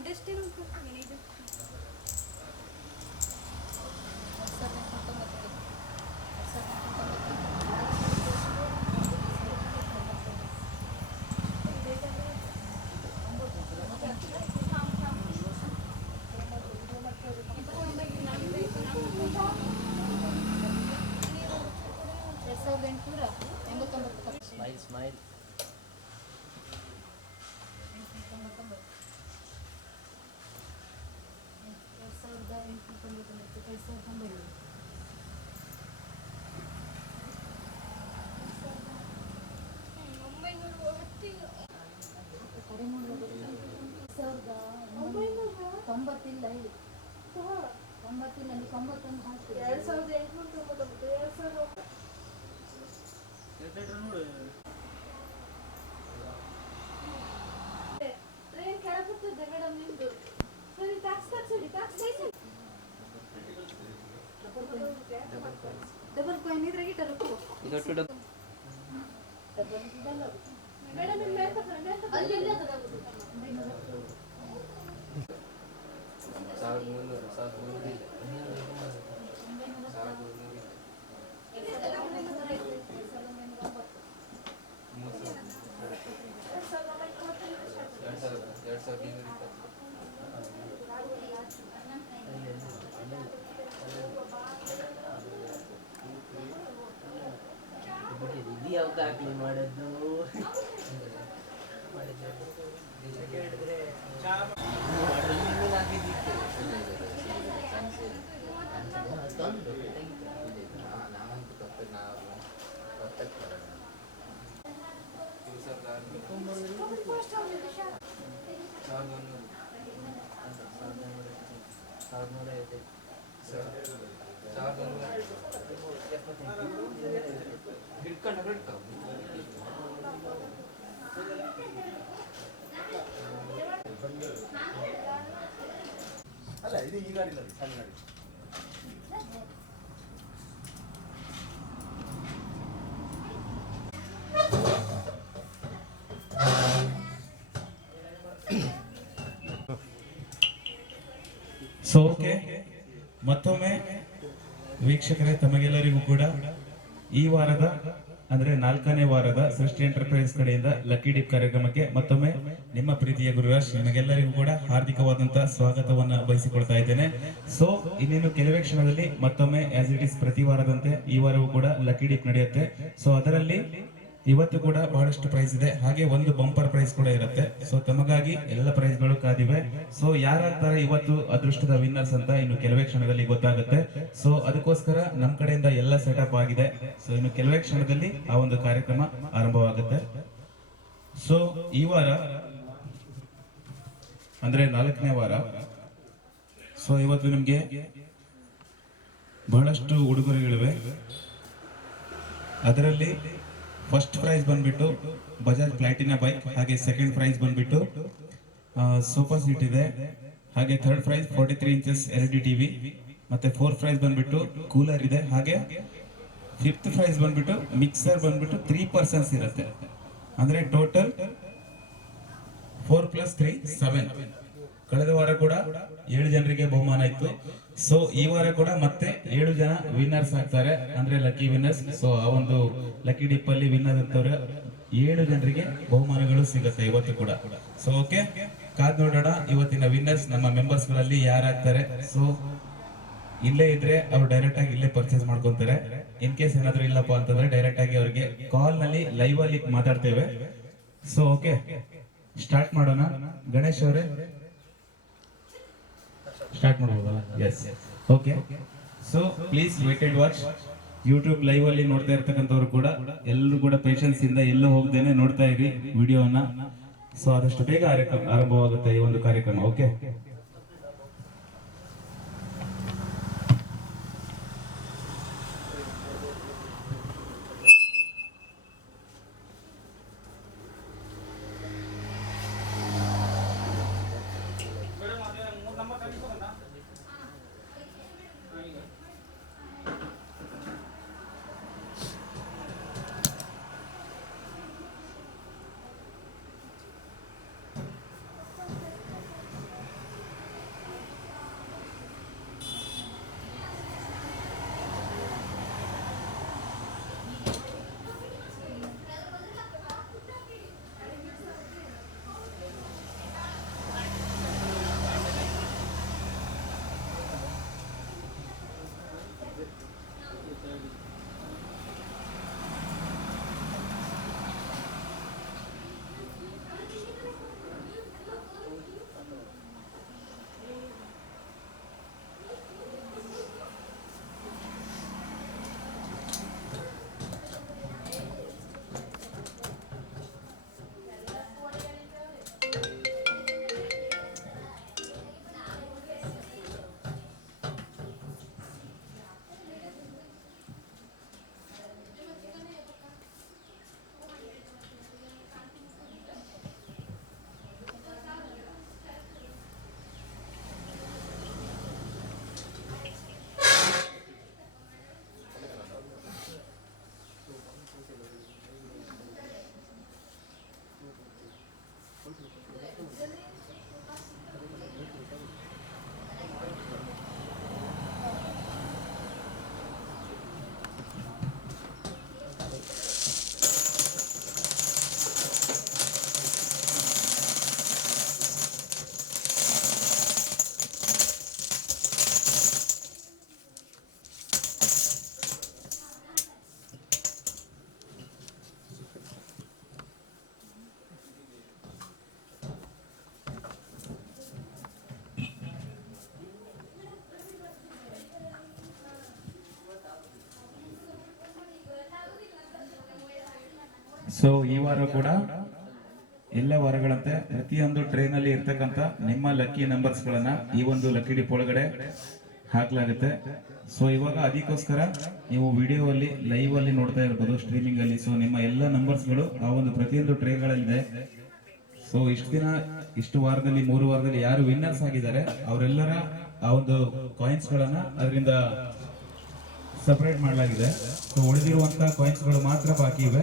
ಇದಷ್ಟೇ ನೋಡ್ಕೊಳ್ತೀನಿ ಇದು smile smile ತೊಂಬತ್ತಿಲ್ಲ ಹೇಳಿ 90 91 ಹಾಕ್ತೀವಿ 2899 ಟ್ರೈನ್ ಕೆಳಗುತ್ತದೆ ಮೇಡಮ್ ನಿಮ್ದು ಸರಿ ಟ್ಯಾಕ್ಸ್ ಕಟ್ಸಿಡಿ ಟ್ಯಾಕ್ಸ್ ಡಬಲ್ ಕಾಯಿನ್ ಇದ್ರಾಗ ಇಟ್ಟರು ಇದೊಟ್ಟು ಮೇಡಮ್ ಇಲ್ಲಿ ಅಲ್ಲಿ ಇದು ಯಾವ ದಾಖಲೆ ಮಾಡೋದು ಅಲ್ಲ ಇದು ಈ ಗಾಡಿ ಸಣ್ಣ ಗಾಡಿ ಸೊ ಓಕೆ ಮತ್ತೊಮ್ಮೆ ವೀಕ್ಷಕರೇ ತಮಗೆಲ್ಲರಿಗೂ ಕೂಡ ಈ ವಾರದ ಅಂದ್ರೆ 4ನೇ ವಾರದ ಸೃಷ್ಟಿ ಎಂಟರ್ಪ್ರೈಸ್ ಕಡೆಯಿಂದ ಲಕ್ಕಿ ಡಿಪ್ ಕಾರ್ಯಕ್ರಮಕ್ಕೆ ಮತ್ತೊಮ್ಮೆ ನಿಮ್ಮ ಪ್ರೀತಿಯ ಗುರುರಾಜ್ ನಿಮಗೆಲ್ಲರಿಗೂ ಕೂಡ ಹಾರ್ದಿಕವಾದಂತಹ ಸ್ವಾಗತವನ್ನ ಬಯಸಿಕೊಳ್ತಾ ಇದ್ದೇನೆ. ಸೊ ಇನ್ನೇನು ಕೆಲವೇ ಕ್ಷಣದಲ್ಲಿ ಮತ್ತೊಮ್ಮೆ ಆಸ್ ಇಟ್ ಇಸ್ ಪ್ರತಿ ವಾರದಂತೆ ಈ ವಾರವೂ ಕೂಡ ಲಕ್ಕಿ ಡಿಪ್ ನಡೆಯುತ್ತೆ. ಸೊ ಅದರಲ್ಲಿ ಇವತ್ತು ಕೂಡ ಬಹಳಷ್ಟು ಪ್ರೈಸ್ ಇದೆ, ಹಾಗೆ ಒಂದು ಬಂಪರ್ ಪ್ರೈಸ್ ಕೂಡ ಇರುತ್ತೆ. ಸೊ ತಮಗಾಗಿ ಎಲ್ಲ ಪ್ರೈಸ್ಗಳು ಕಾದಿವೆ. ಸೊ ಯಾರಾಗ್ತಾರೆ ಇವತ್ತು ಅದೃಷ್ಟದ ವಿನ್ನರ್ಸ್ ಅಂತ ಇನ್ನು ಕೆಲವೇ ಕ್ಷಣದಲ್ಲಿ ಗೊತ್ತಾಗುತ್ತೆ. ಸೊ ಅದಕ್ಕೋಸ್ಕರ ನಮ್ಮ ಕಡೆಯಿಂದ ಎಲ್ಲ ಸೆಟಪ್ ಆಗಿದೆ. ಸೊ ಇನ್ನು ಕೆಲವೇ ಕ್ಷಣದಲ್ಲಿ ಆ ಒಂದು ಕಾರ್ಯಕ್ರಮ ಆರಂಭವಾಗುತ್ತೆ. ಸೊ ಈ ವಾರ ಅಂದ್ರೆ 4ನೇ ವಾರ. ಸೊ ಇವತ್ತು ನಿಮ್ಗೆ ಬಹಳಷ್ಟು ಉಡುಗೊರೆಗಳಿವೆ. ಅದರಲ್ಲಿ ಫಸ್ಟ್ ಪ್ರೈಸ್ ಬಂದ್ಬಿಟ್ಟು ಬಜಾಜ್ ಪ್ಲಾಟಿನಾ ಬೈಕ್, ಹಾಗೆ ಸೆಕೆಂಡ್ ಪ್ರೈಸ್ ಬಂದ್ಬಿಟ್ಟು ಸೋಫಾ ಸೀಟ್ ಇದೆ, ಹಾಗೆ third prize 43 inches LED TV, ಮತ್ತೆ ಫೋರ್ತ್ ಪ್ರೈಸ್ ಬಂದ್ಬಿಟ್ಟು ಕೂಲರ್ ಇದೆ, ಹಾಗೆ ಫಿಫ್ತ್ ಪ್ರೈಸ್ ಬಂದ್ಬಿಟ್ಟು ಮಿಕ್ಸರ್ ಬಂದ್ಬಿಟ್ಟು 3 ಪರ್ಸನ್ಸ್ ಇರುತ್ತೆ. ಅಂದ್ರೆ ಟೋಟಲ್ 4 + 3 7. ಕಳೆದ ವಾರ ಕೂಡ 7 ಜನರಿಗೆ ಬಹುಮಾನ ಇತ್ತು. ಸೊ ಈ ವಾರ ಕೂಡ ಮತ್ತೆ 7 ಜನ ವಿನ್ನರ್ಸ್ ಆಗ್ತಾರೆ, ಅಂದ್ರೆ ಲಕ್ಕಿ ವಿನ್ನರ್ಸ್. ಸೊ ಆ ಒಂದು ಲಕ್ಕಿ ಡಿಪ್ ಅಲ್ಲಿ ವಿನ್ನರ್ ಅಂತವ್ರೆ 7 ಜನರಿಗೆ ಬಹುಮಾನಗಳು ಸಿಗುತ್ತೆ ಇವತ್ತು ಕೂಡ. ಸೊ ಓಕೆ, ಕಾದ್ ನೋಡೋಣ ಇವತ್ತಿನ ವಿನ್ನರ್ಸ್ ನಮ್ಮ ಮೆಂಬರ್ಸ್ ಗಳಲ್ಲಿ ಯಾರಾಗ್ತಾರೆ. ಸೊ ಇಲ್ಲೇ ಇದ್ರೆ ಅವ್ರು ಡೈರೆಕ್ಟ್ ಆಗಿ ಇಲ್ಲೇ ಪರ್ಚೇಸ್ ಮಾಡ್ಕೊಂತಾರೆ. ಇನ್ ಕೇಸ್ ಏನಾದ್ರು ಇಲ್ಲಪ್ಪ ಅಂತಂದ್ರೆ ಡೈರೆಕ್ಟ್ ಆಗಿ ಅವ್ರಿಗೆ ಕಾಲ್ ನಲ್ಲಿ ಲೈವ್ ಅಲ್ಲಿ ಮಾತಾಡ್ತೇವೆ. ಸೊ ಓಕೆ, ಸ್ಟಾರ್ಟ್ ಮಾಡೋಣ. ಗಣೇಶ್ ಅವರೇ ಸ್ಟಾರ್ಟ್ ಮಾಡಬಹುದಲ್ಲ? Yes, okay. So please wait and watch. YouTube live ಅಲ್ಲಿ ನೋಡ್ತಾ ಇರ್ತಕ್ಕಂಥವ್ರು ಕೂಡ ಎಲ್ಲರೂ ಕೂಡ ಪೇಷನ್ಸ್ ಇಂದ ಎಲ್ಲೂ ಹೋಗದೇನೆ ನೋಡ್ತಾ ಇರಿ ವಿಡಿಯೋನ. ಸೊ ಆದಷ್ಟು ಬೇಗ ಆರಂಭವಾಗುತ್ತೆ ಈ ಒಂದು ಕಾರ್ಯಕ್ರಮ. ಓಕೆ, ಸೊ ಈ ವಾರ ಕೂಡ ಎಲ್ಲ ವಾರಗಳಂತೆ ಪ್ರತಿಯೊಂದು ಟ್ರೈನ್ ಅಲ್ಲಿ ಇರ್ತಕ್ಕಂಥ ನಿಮ್ಮ ಲಕ್ಕಿ ನಂಬರ್ಸ್ ಗಳನ್ನ ಈ ಒಂದು ಲಕ್ಕಿ ಡಿಪ್ ಒಳಗಡೆ ಹಾಕ್ಲಾಗುತ್ತೆ. ಸೊ ಇವಾಗ ಅದಕ್ಕೋಸ್ಕರ ನೀವು ವಿಡಿಯೋ ಅಲ್ಲಿ ಲೈವ್ ಅಲ್ಲಿ ನೋಡ್ತಾ ಇರ್ಬೋದು, ಸ್ಟ್ರೀಮಿಂಗ್ ಅಲ್ಲಿ. ಸೊ ನಿಮ್ಮ ಎಲ್ಲ ನಂಬರ್ಸ್ ಗಳು ಆ ಒಂದು ಪ್ರತಿಯೊಂದು ಟ್ರೇಗಳಲ್ಲಿದೆ. ಸೊ ಇಷ್ಟು ವಾರದಲ್ಲಿ 3 ವಾರದಲ್ಲಿ ಯಾರು ವಿನ್ನರ್ಸ್ ಆಗಿದ್ದಾರೆ ಅವರೆಲ್ಲರ ಆ ಒಂದು ಕಾಯಿನ್ಸ್ ಗಳನ್ನ ಅದರಿಂದ ಸಪರೇಟ್ ಮಾಡಲಾಗಿದೆ. ಸೊ ಉಳಿದಿರುವಂತಹ ಕಾಯಿನ್ಸ್ ಗಳು ಮಾತ್ರ ಬಾಕಿ ಇವೆ.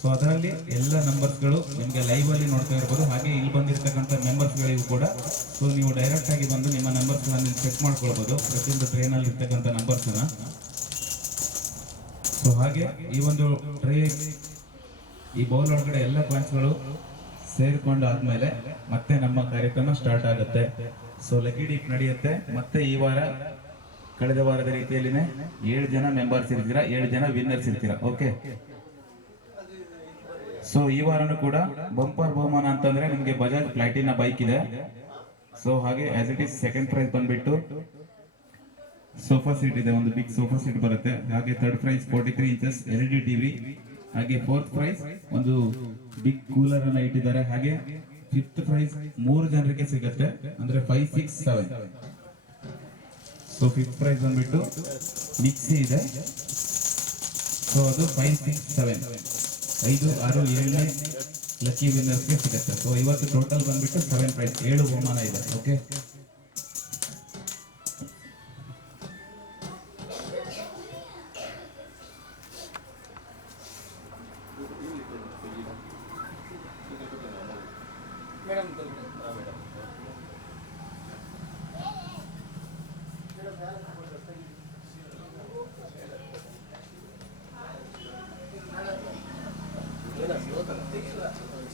ಸೊ ಅದರಲ್ಲಿ ಎಲ್ಲ ನಂಬರ್ಸ್ ಗಳು ನಿಮಗೆ ಲೈವ್ ಅಲ್ಲಿ ನೋಡ್ತಾ ಇರ್ಬೋದು. ಹಾಗೆ ಇಲ್ಲಿ ಬಂದಿರತಕ್ಕಂಥ ಮೆಂಬರ್ಸ್ ಗಳಿಗೂ ಕೂಡ ಸೊ ನೀವು ಡೈರೆಕ್ಟ್ ಆಗಿ ಬಂದು ನಿಮ್ಮ ನಂಬರ್ಸ್ ಗಳನ್ನ ಚೆಕ್ ಮಾಡ್ಕೊಳ್ಬಹುದು, ಪ್ರತಿಯೊಂದು ಟ್ರೈನ್ ಅಲ್ಲಿ ಇರ್ತಕ್ಕಂಥ ನಂಬರ್ಸ್ ಅನ್ನ. ಸೊ ಹಾಗೆ ಈ ಒಂದು ಟ್ರೇ ಈ ಬೌಲ್ ಒಳಗಡೆ ಎಲ್ಲ ಕಾಯಿನ್ಸ್ ಗಳು ಸೇರ್ಕೊಂಡು ಆದ್ಮೇಲೆ ಮತ್ತೆ ನಮ್ಮ ಕಾರ್ಯಕ್ರಮ ಸ್ಟಾರ್ಟ್ ಆಗುತ್ತೆ. ಸೊ ಲಕ್ಕಿ ಡೀಪ್ ನಡೆಯುತ್ತೆ. ಮತ್ತೆ ಈ ವಾರ ಕಳೆದ ವಾರದ ರೀತಿಯಲ್ಲಿನೇ 7 ಜನ ಮೆಂಬರ್ಸ್ ಇರ್ತೀರಾ, 7 ಜನ ವಿನ್ನರ್ಸ್ ಇರ್ತೀರಾ. ಓಕೆ. ಸೊ ಈ ವಾರನೂ ಕೂಡ ಬಂಪರ್ ಬಹುಮಾನ ಅಂತಂದ್ರೆ ನಿಮ್ಗೆ ಬಜಾಜ್ ಪ್ಲಾಟಿನಾ ಬೈಕ್ ಇದೆ. ಸೊ ಹಾಗೆ as it is second prize ಬಂದ್ಬಿಟ್ಟು ಸೋಫಾ ಸೀಟ್ ಇದೆ, ಒಂದು ಬಿಗ್ ಸೋಫಾ ಸೀಟ್ ಬರುತ್ತೆ. ಹಾಗೆ third prize 43 inches LED TV. ಹಾಗೆ ಫೋರ್ತ್ ಪ್ರೈಸ್ ಒಂದು ಬಿಗ್ ಕೂಲರ್ ಅನ್ನ ಇಟ್ಟಿದ್ದಾರೆ. ಹಾಗೆ ಫಿಫ್ತ್ ಪ್ರೈಸ್ 3 ಜನರಿಗೆ ಸಿಗುತ್ತೆ, ಅಂದ್ರೆ 5, 6, 7. ಸೊ ಫಿಫ್ತ್ ಪ್ರೈಸ್ ಬಂದ್ಬಿಟ್ಟು ಮಿಕ್ಸಿ ಇದೆ. ಸೊ ಅದು 5, 6, 7 5, 6, 7ನೇ ಲಕ್ಕಿ ವಿನ್ನರ್ಸ್ಗೆ ಸಿಗುತ್ತೆ. ಸೊ ಇವತ್ತು ಟೋಟಲ್ ಬಂದ್ಬಿಟ್ಟು 7 ಪ್ರೈಸ್, 7 ಬಹುಮಾನ ಇದೆ. ಓಕೆ.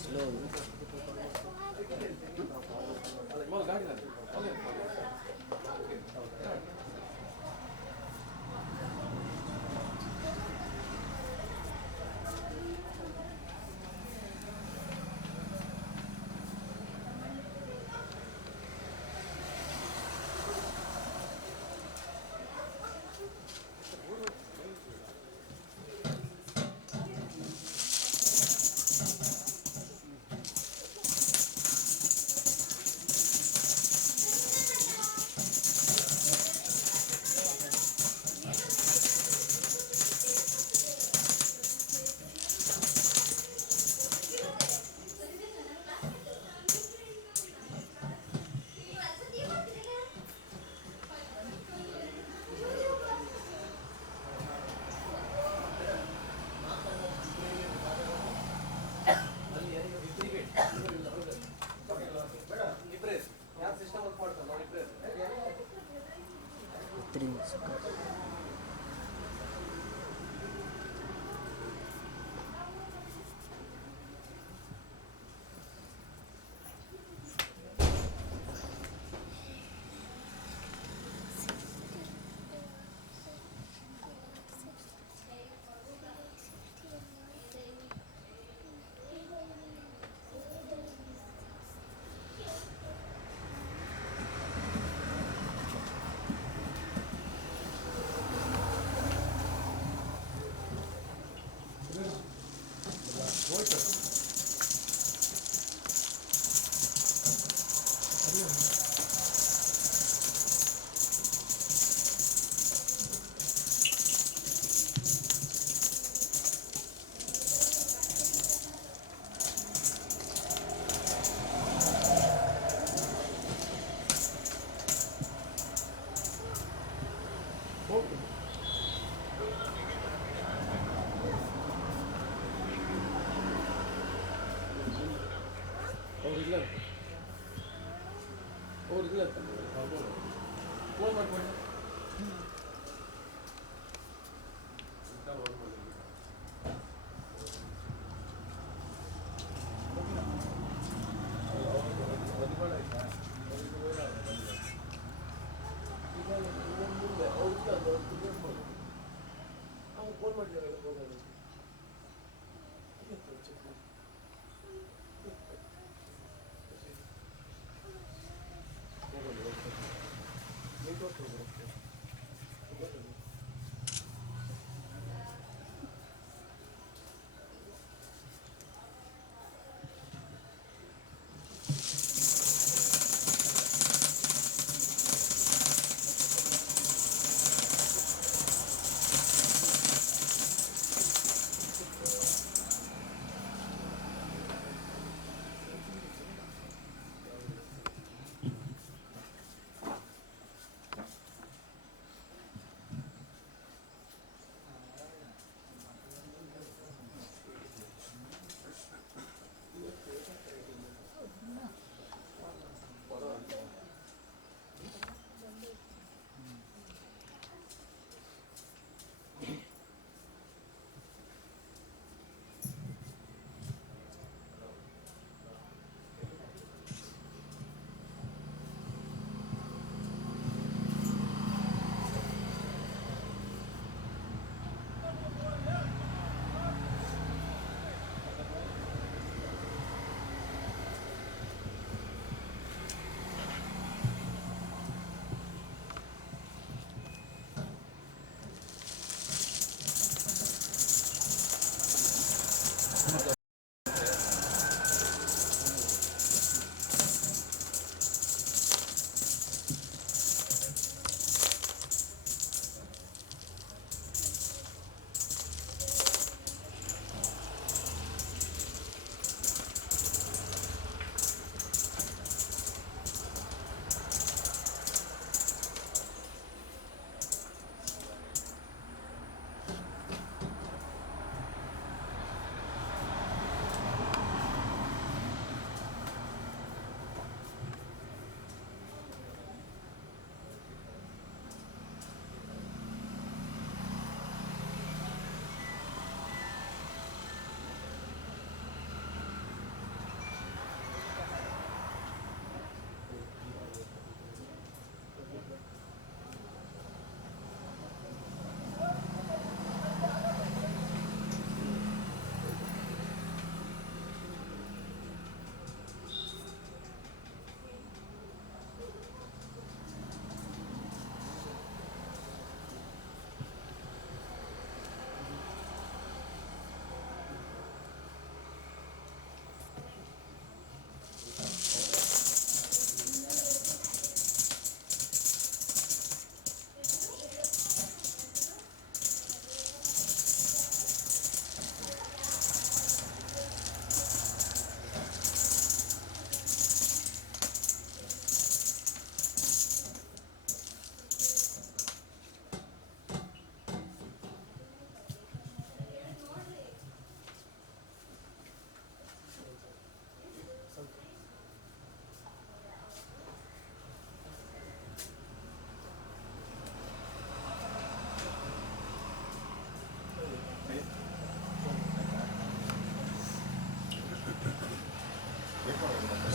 ಸ್ಲೋ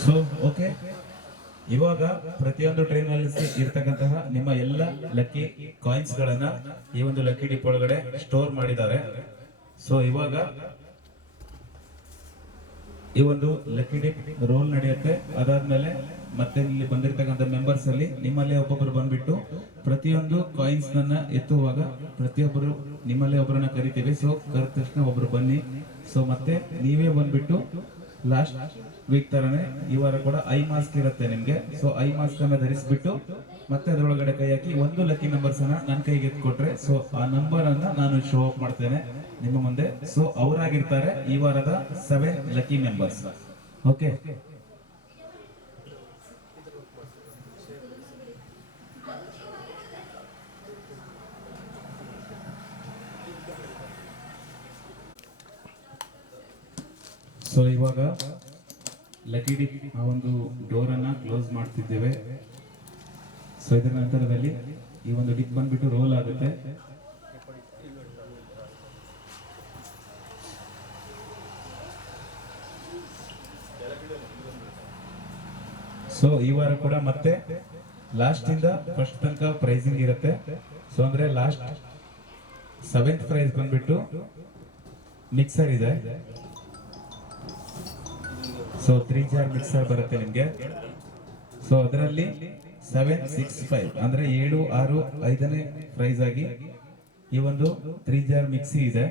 ಸೊ ಓಕೆ, ಇವಾಗ ಪ್ರತಿಯೊಂದು ಟ್ರೈನ್ ಅಲ್ಲಿ ಇರ್ತಕ್ಕಂತಹ ನಿಮ್ಮ ಎಲ್ಲ ಲಕ್ಕಿ ಕಾಯಿನ್ಸ್ ಗಳನ್ನ ಈ ಒಂದು ಲಕ್ಕಿ ಡಿಪ್ ಒಳಗಡೆ ಸ್ಟೋರ್ ಮಾಡಿದ್ದಾರೆ. ಸೊ ಇವಾಗ ಈ ಒಂದು ಲಕ್ಕಿ ಡಿಪ್ ರೋಲ್ ನಡೆಯುತ್ತೆ. ಅದಾದ್ಮೇಲೆ ಮತ್ತೆ ಇಲ್ಲಿ ಬಂದಿರತಕ್ಕಂಥ ಮೆಂಬರ್ಸ್ ಅಲ್ಲಿ ನಿಮ್ಮಲ್ಲೇ ಒಬ್ಬೊಬ್ಬರು ಬಂದ್ಬಿಟ್ಟು ಪ್ರತಿಯೊಂದು ಕಾಯಿನ್ಸ್ ನನ್ನ ಎತ್ತುವಾಗ ಪ್ರತಿಯೊಬ್ಬರು ನಿಮ್ಮಲ್ಲೇ ಒಬ್ಬರನ್ನ ಕರಿತೀವಿ. ಸೊ ಕರೆದ ತಕ್ಷಣ ಒಬ್ರು ಬನ್ನಿ. ಸೊ ಮತ್ತೆ ನೀವೇ ಬಂದ್ಬಿಟ್ಟು ಲಾಸ್ಟ್ ವೀಕ್ ತರನೇ ಈ ವಾರ ಕೂಡ ಐ ಮಾಸ್ಕ್ ಇರುತ್ತೆ ನಿಮ್ಗೆ. ಸೊ ಐ ಮಾಸ್ಕ್ ಅನ್ನ ಧರಿಸ್ಬಿಟ್ಟು ಮತ್ತೆ ಅದರೊಳಗಡೆ ಕೈ ಹಾಕಿ ಒಂದು ಲಕ್ಕಿ ನಂಬರ್ಸ್ ಅನ್ನ ನನ್ನ ಕೈಗೆ ಎತ್ಕೊಟ್ರೆ ಸೊ ಆ ನಂಬರ್ ಅನ್ನ ನಾನು ಶೋ ಅಪ್ ಮಾಡ್ತೇನೆ ನಿಮ್ಮ ಮುಂದೆ. ಸೊ ಅವರಾಗಿರ್ತಾರೆ ಈ ವಾರದ 7 ಲಕ್ಕಿ ಮೆಂಬರ್ಸ್. ಓಕೆ, ಸೊ ಇವಾಗ ಲಕ್ಕಿ ಡಿಪ್ ಆ ಒಂದು ಡೋರ್ ಅನ್ನ ಕ್ಲೋಸ್ ಮಾಡ್ತಿದ್ದೇವೆ. ಸೊ ಇದರ ನಂತರದಲ್ಲಿ ಈ ಒಂದು ಡಿಪ್ ಬಂದ್ಬಿಟ್ಟು ರೋಲ್ ಆಗುತ್ತೆ. ಸೊ ಈ ವಾರ ಕೂಡ ಮತ್ತೆ ಲಾಸ್ಟ್ ಇಂದ ಫಸ್ಟ್ ತನಕ ಪ್ರೈಸಿಂಗ್ ಇರುತ್ತೆ. ಸೊ ಅಂದ್ರೆ ಲಾಸ್ಟ್ 7th ಪ್ರೈಸ್ ಬಂದ್ಬಿಟ್ಟು ಮಿಕ್ಸರ್ ಇದೆ. ಸೊ 3 ಜಾರ್ ಮಿಕ್ಸರ್ ಬರುತ್ತೆ ನಿಮ್ಗೆ. ಸೊ ಅದರಲ್ಲಿ 765 ಅಂದ್ರೆ 7, 6, 5ನೇ ಪ್ರೈಸ್ ಆಗಿ ಈ ಒಂದು 3 ಜಾರ್ ಮಿಕ್ಸಿ ಇದೆ.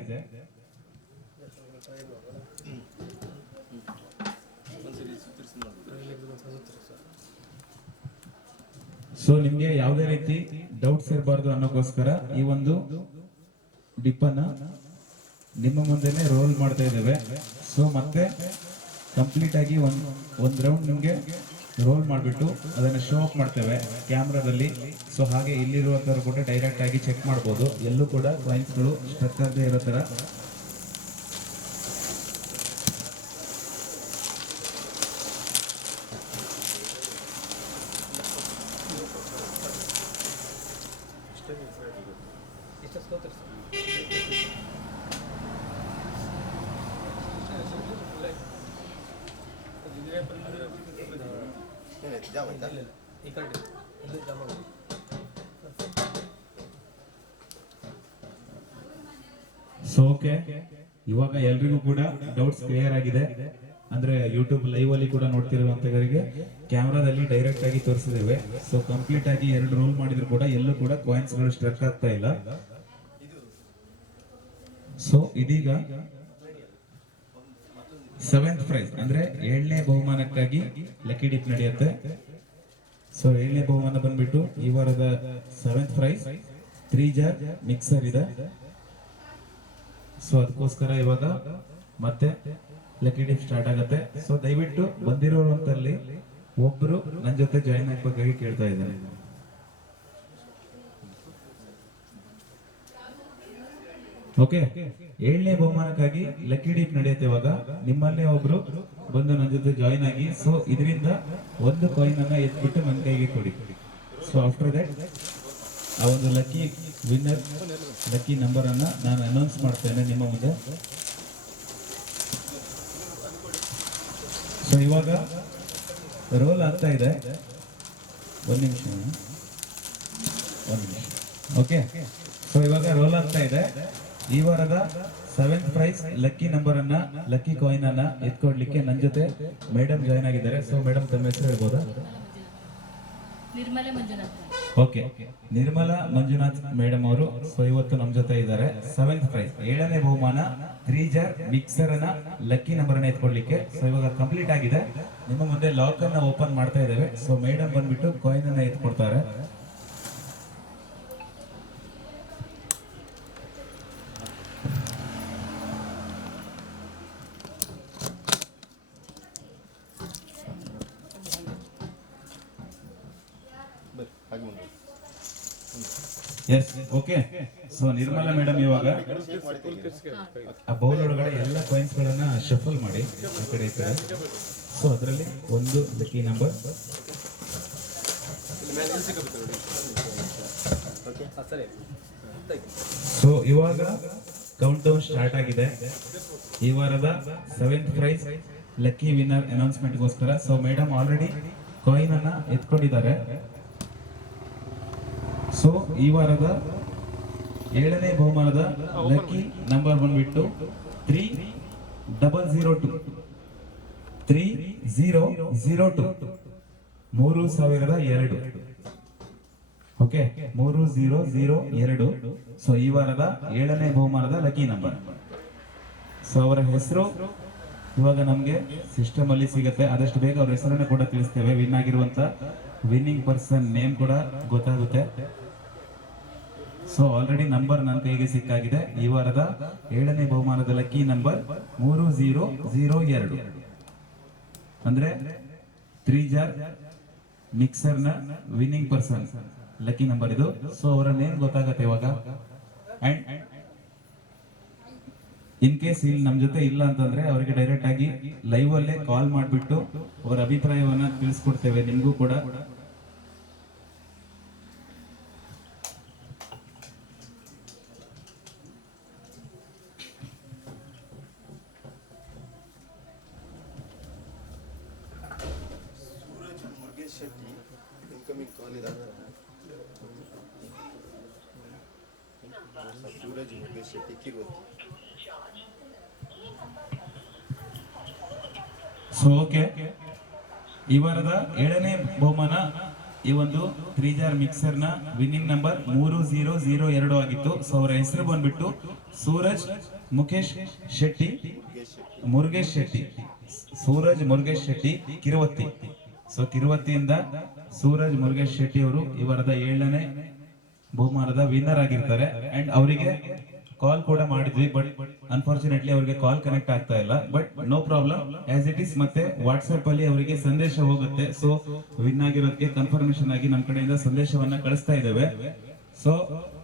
ಸೊ ನಿಮ್ಗೆ ಯಾವುದೇ ರೀತಿ ಡೌಟ್ಸ್ ಇರಬಾರ್ದು ಅನ್ನೋಕ್ಕೋಸ್ಕರ ಈ ಒಂದು ಡಿಪ್ ಅನ್ನ ನಿಮ್ಮ ಮುಂದೆನೆ ರೋಲ್ ಮಾಡ್ತಾ ಇದ್ದೇವೆ. ಸೊ ಮತ್ತೆ ಕಂಪ್ಲೀಟ್ ಆಗಿ ಒಂದ್ ರೌಂಡ್ ನಿಮ್ಗೆ ರೋಲ್ ಮಾಡಿಬಿಟ್ಟು ಅದನ್ನ ಶೋ ಅಪ್ ಮಾಡ್ತೇವೆ ಕ್ಯಾಮ್ರಾದಲ್ಲಿ. ಸೊ ಹಾಗೆ ಇಲ್ಲಿರುವಂತವ್ರು ಕೂಡ ಡೈರೆಕ್ಟ್ ಆಗಿ ಚೆಕ್ ಮಾಡ್ಬೋದು. ಎಲ್ಲೂ ಕೂಡ ಕಾಯಿನ್ಸ್ಗಳು ಸ್ಟ್ರಕ್ ಆಗದೆ ಇರೋ ತರ. ಸೊ ಓಕೆ, ಇವಾಗ ಎಲ್ರಿಗೂ ಕೂಡ ಡೌಟ್ಸ್ ಕ್ಲಿಯರ್ ಆಗಿದೆ. ಅಂದ್ರೆ ಯೂಟ್ಯೂಬ್ ಲೈವ್ ಅಲ್ಲಿ ಕೂಡ ನೋಡ್ತಿರುವಂತವರಿಗೆ ಕ್ಯಾಮ್ರಾದಲ್ಲಿ ಡೈರೆಕ್ಟ್ ಆಗಿ ತೋರಿಸಿದ್ದೇವೆ. ಸೊ ಕಂಪ್ಲೀಟ್ ಆಗಿ 2 ರೋಲ್ ಮಾಡಿದ್ರು ಕೂಡ ಎಲ್ಲೂ ಕೂಡ ಕಾಯಿನ್ಸ್ ಗಳು ಸ್ಟ್ರಕ್ ಆಗ್ತಾ ಇಲ್ಲ. ಸೊ ಇದೀಗ 7th ಪ್ರೈಸ್ ಅಂದ್ರೆ 7ನೇ ಬಹುಮಾನಕ್ಕಾಗಿ ಲಕ್ಕಿ ಡಿಪ್ ನಡೆಯುತ್ತೆ. ಸೊ 7ನೇ ಬಹುಮಾನ ಬಂದ್ಬಿಟ್ಟು ಈ ವಾರದ 7th ಪ್ರೈಸ್ 3 ಜಾರ್ ಮಿಕ್ಸರ್ ಇದೆ. ಸೊ ಅದಕ್ಕೋಸ್ಕರ ಇವಾಗ ಮತ್ತೆ ಲಕ್ಕಿ ಡಿಪ್ ಸ್ಟಾರ್ಟ್ ಆಗುತ್ತೆ. ಸೊ ದಯವಿಟ್ಟು ಬಂದಿರೋರಂತಲ್ಲಿ ಒಬ್ರು ನನ್ನ ಜೊತೆ ಜಾಯಿನ್ ಆಗ್ಬೇಕಾಗಿ ಕೇಳ್ತಾ ಇದ್ದಾರೆ. ಓಕೆ, 7ನೇ ಬಹುಮಾನಕ್ಕಾಗಿ ಲಕ್ಕಿ ಡಿಪ್ ನಡೆಯುತ್ತೆ. ಇವಾಗ ನಿಮ್ಮಲ್ಲೇ ಒಬ್ರು ಬಂದು ನನ್ನ ಜೊತೆ ಜಾಯಿನ್ ಆಗಿ ಸೊ ಇದರಿಂದ ಒಂದು ಕಾಯಿನ್ ಅನ್ನ ಎತ್ಬಿಟ್ಟು ನನ್ನ ಕೈಗೆ ಕೊಡಿ. ಸೊ ಆಫ್ಟರ್ ದಟ್ ಆ ಒಂದು ಲಕ್ಕಿ ವಿನ್ನರ್ ಲಕ್ಕಿ ನಂಬರ್ ಅನ್ನ ನಾನು ಅನೌನ್ಸ್ ಮಾಡ್ತೇನೆ ನಿಮ್ಮ ಮುಂದೆ. ಸೊ ಇವಾಗ ರೋಲ್ ಆಗ್ತಾ ಇದೆ. ಒಂದು ನಿಮಿಷ. ಓಕೆ, ಸೊ ಇವಾಗ ರೋಲ್ ಆಗ್ತಾ ಇದೆ. ಈ ವಾರದ 7th ಪ್ರೈಸ್ ಲಕ್ಕಿ ನಂಬರ್ ಅನ್ನ ಲಕ್ಕಿ ಕಾಯಿನ್ ಅನ್ನ ಎತ್ಕೊಡ್ಲಿಕ್ಕೆ ನನ್ನ ಜೊತೆ ಮೇಡಮ್ ಜಾಯಿನ್ ಆಗಿದ್ದಾರೆ. ಸೊ ಮೇಡಮ್ ತಮ್ಮ ಹೆಸರು ಹೇಳ್ಬೋದಾ? ನಿರ್ಮಲ ಮಂಜುನಾಥ್. ಓಕೆ, ನಿರ್ಮಲಾ ಮಂಜುನಾಥ್ ಮೇಡಮ್ ಅವರು ಸೊ ಇವತ್ತು ನಮ್ಮ ಜೊತೆ ಇದ್ದಾರೆ. 7th ಪ್ರೈಸ್ 7ನೇ ಬಹುಮಾನ 3 ಜಾರ್ ಮಿಕ್ಸರ್ ಅನ್ನ ಲಕ್ಕಿ ನಂಬರ್ ಅನ್ನ ಎತ್ಕೊಡ್ಲಿಕ್ಕೆ. ಸೊ ಇವಾಗ ಕಂಪ್ಲೀಟ್ ಆಗಿದೆ. ನಿಮ್ಮ ಮುಂದೆ ಲಾಕ್ ಅನ್ನ ಓಪನ್ ಮಾಡ್ತಾ ಇದ್ದೇವೆ. ಸೊ ಮೇಡಮ್ ಬಂದ್ಬಿಟ್ಟು ಕಾಯಿನ್ ಅನ್ನ ಎತ್ಕೊಡ್ತಾರೆ. Yes, okay. So Nirmala madam ಇವಾಗ ಆ ಬೌಲ್ ಒಳಗಡೆ ಎಲ್ಲ ಕಾಯಿನ್ಸ್ ಗಳನ್ನ ಶಫಲ್ ಮಾಡಿ ಆ ಕಡೆ ಈ ಕಡೆ. ಸೊ ಅದರಲ್ಲಿ ಒಂದು ಲಕ್ಕಿ ನಂಬರ್. ಸೊ ಇವಾಗ ಕೌಂಟ್ ಡೌನ್ ಸ್ಟಾರ್ಟ್ ಆಗಿದೆ. ಈ ವಾರದ 7th ಪ್ರೈಸ್ ಲಕ್ಕಿ ವಿನ್ನರ್ ಅನೌನ್ಸ್ಮೆಂಟ್ಗೋಸ್ಕರ. ಸೊ ಮೇಡಮ್ ಆಲ್ರೆಡಿ ಕಾಯಿನ್ ಅನ್ನ ಎತ್ಕೊಂಡಿದ್ದಾರೆ. ಸೊ ಈ ವಾರದ 7ನೇ ಬಹುಮಾನದ ಲಕ್ಕಿ ನಂಬರ್ ಬಂದ್ಬಿಟ್ಟು 3002 3002 3002. ಓಕೆ, 3002. ಸೊ ಈ ವಾರದ 7ನೇ ಬಹುಮಾನದ ಲಕ್ಕಿ ನಂಬರ್. ಸೊ ಅವರ ಹೆಸರು ಇವಾಗ ನಮ್ಗೆ ಸಿಸ್ಟಮ್ ಅಲ್ಲಿ ಸಿಗುತ್ತೆ. ಆದಷ್ಟು ಬೇಗ ಅವ್ರ ಹೆಸರನ್ನು ಕೂಡ ತಿಳಿಸ್ತೇವೆ. ವಿನ್ ಆಗಿರುವಂತ ವಿನ್ನಿಂಗ್ ಪರ್ಸನ್ ನೇಮ್ ಕೂಡ ಗೊತ್ತಾಗುತ್ತೆ. ಸೊ ಆಲ್ರೆಡಿ ನಂಬರ್ ನನ್ನ ಕೈಗೆ ಸಿಕ್ಕಾಗಿದೆ. ಈ ವಾರದ 7ನೇ ಬಹುಮಾನದ ಲಕ್ಕಿ ನಂಬರ್ 3002 ಅಂದ್ರೆ 3 ಜಾರ್ ಮಿಕ್ಸರ್ ನ ವಿನ್ನಿಂಗ್ ಪರ್ಸನ್ ಲಕ್ಕಿ ನಂಬರ್ ಇದು. ಸೊ ಅವರ ನೇಮ್ ಗೊತ್ತಾಗತ್ತೆ ಇವಾಗ. ಅಂಡ್ ಇನ್ ಕೇಸ್ ಇಲ್ಲಿ ನಮ್ ಜೊತೆ ಇಲ್ಲ ಅಂತಂದ್ರೆ ಅವರಿಗೆ ಡೈರೆಕ್ಟ್ ಆಗಿ ಲೈವ್ ಅಲ್ಲೇ ಕಾಲ್ ಮಾಡಿಬಿಟ್ಟು ಅವರ ಅಭಿಪ್ರಾಯವನ್ನ ತಿಳಿಸ್ಕೊಡ್ತೇವೆ ನಿಮ್ಗೂ ಕೂಡ. ಸೂರಜ್ ಮುರುಗೇಶ್ ಶೆಟ್ಟಿ ಇನ್ಕಮಿಂಗ್ ಕಾಲ್ ಇದೆ. ಸೂರಜ್ ಮುರುಗೇಶ್ ಶೆಟ್ಟಿ ಕಿರುವತ್ತಿ. ಸೊ ಓಕೆ, ಈ ವಾರದ 7ನೇ ಬಹುಮಾನ ಈ ಒಂದು 3 ಜಾರ್ ಮಿಕ್ಸರ್ ನ ವಿನ್ನಿಂಗ್ ನಂಬರ್ 3002 ಆಗಿತ್ತು. ಸೊ ಅವರ ಹೆಸರು ಬಂದ್ಬಿಟ್ಟು ಸೂರಜ್ ಮುಖೇಶ್ ಶೆಟ್ಟಿ ಮುರುಗೇಶ್ ಶೆಟ್ಟಿ ಸೂರಜ್ ಮುರುಗೇಶ್ ಶೆಟ್ಟಿ ಕಿರುವತ್ತಿ. ಸೊ ಕಿರುವತ್ತಿಯಿಂದ ಸೂರಜ್ ಮುರುಗೇಶ್ ಶೆಟ್ಟಿ ಅವರು ಈ ವಾರದ 7ನೇ ಬಹುಮಾನದ ವಿನ್ನರ್ ಆಗಿರ್ತಾರೆ. ಅಂಡ್ ಅವರಿಗೆ ಕಾಲ್ ಕೂಡ ಮಾಡಿದ್ವಿ, ಬಟ್ ಅನ್ಫಾರ್ಚುನೇಟ್ಲಿ ಅವರಿಗೆ ಕಾಲ್ ಕನೆಕ್ಟ್ ಆಗ್ತಾ ಇಲ್ಲ. But no problem, as it is ಮತ್ತೆ ವಾಟ್ಸ್ಆಪ್ ಅಲ್ಲಿ ಅವರಿಗೆ ಸಂದೇಶ ಹೋಗುತ್ತೆ. ಸೊ ವಿನ್ ಆಗಿರೋದಕ್ಕೆ ಕನ್ಫರ್ಮೇಶನ್ ಆಗಿ ನಮ್ಮ ಕಡೆಯಿಂದ ಸಂದೇಶವನ್ನ ಕಳಿಸ್ತಾ ಇದ್ದೇವೆ. ಸೊ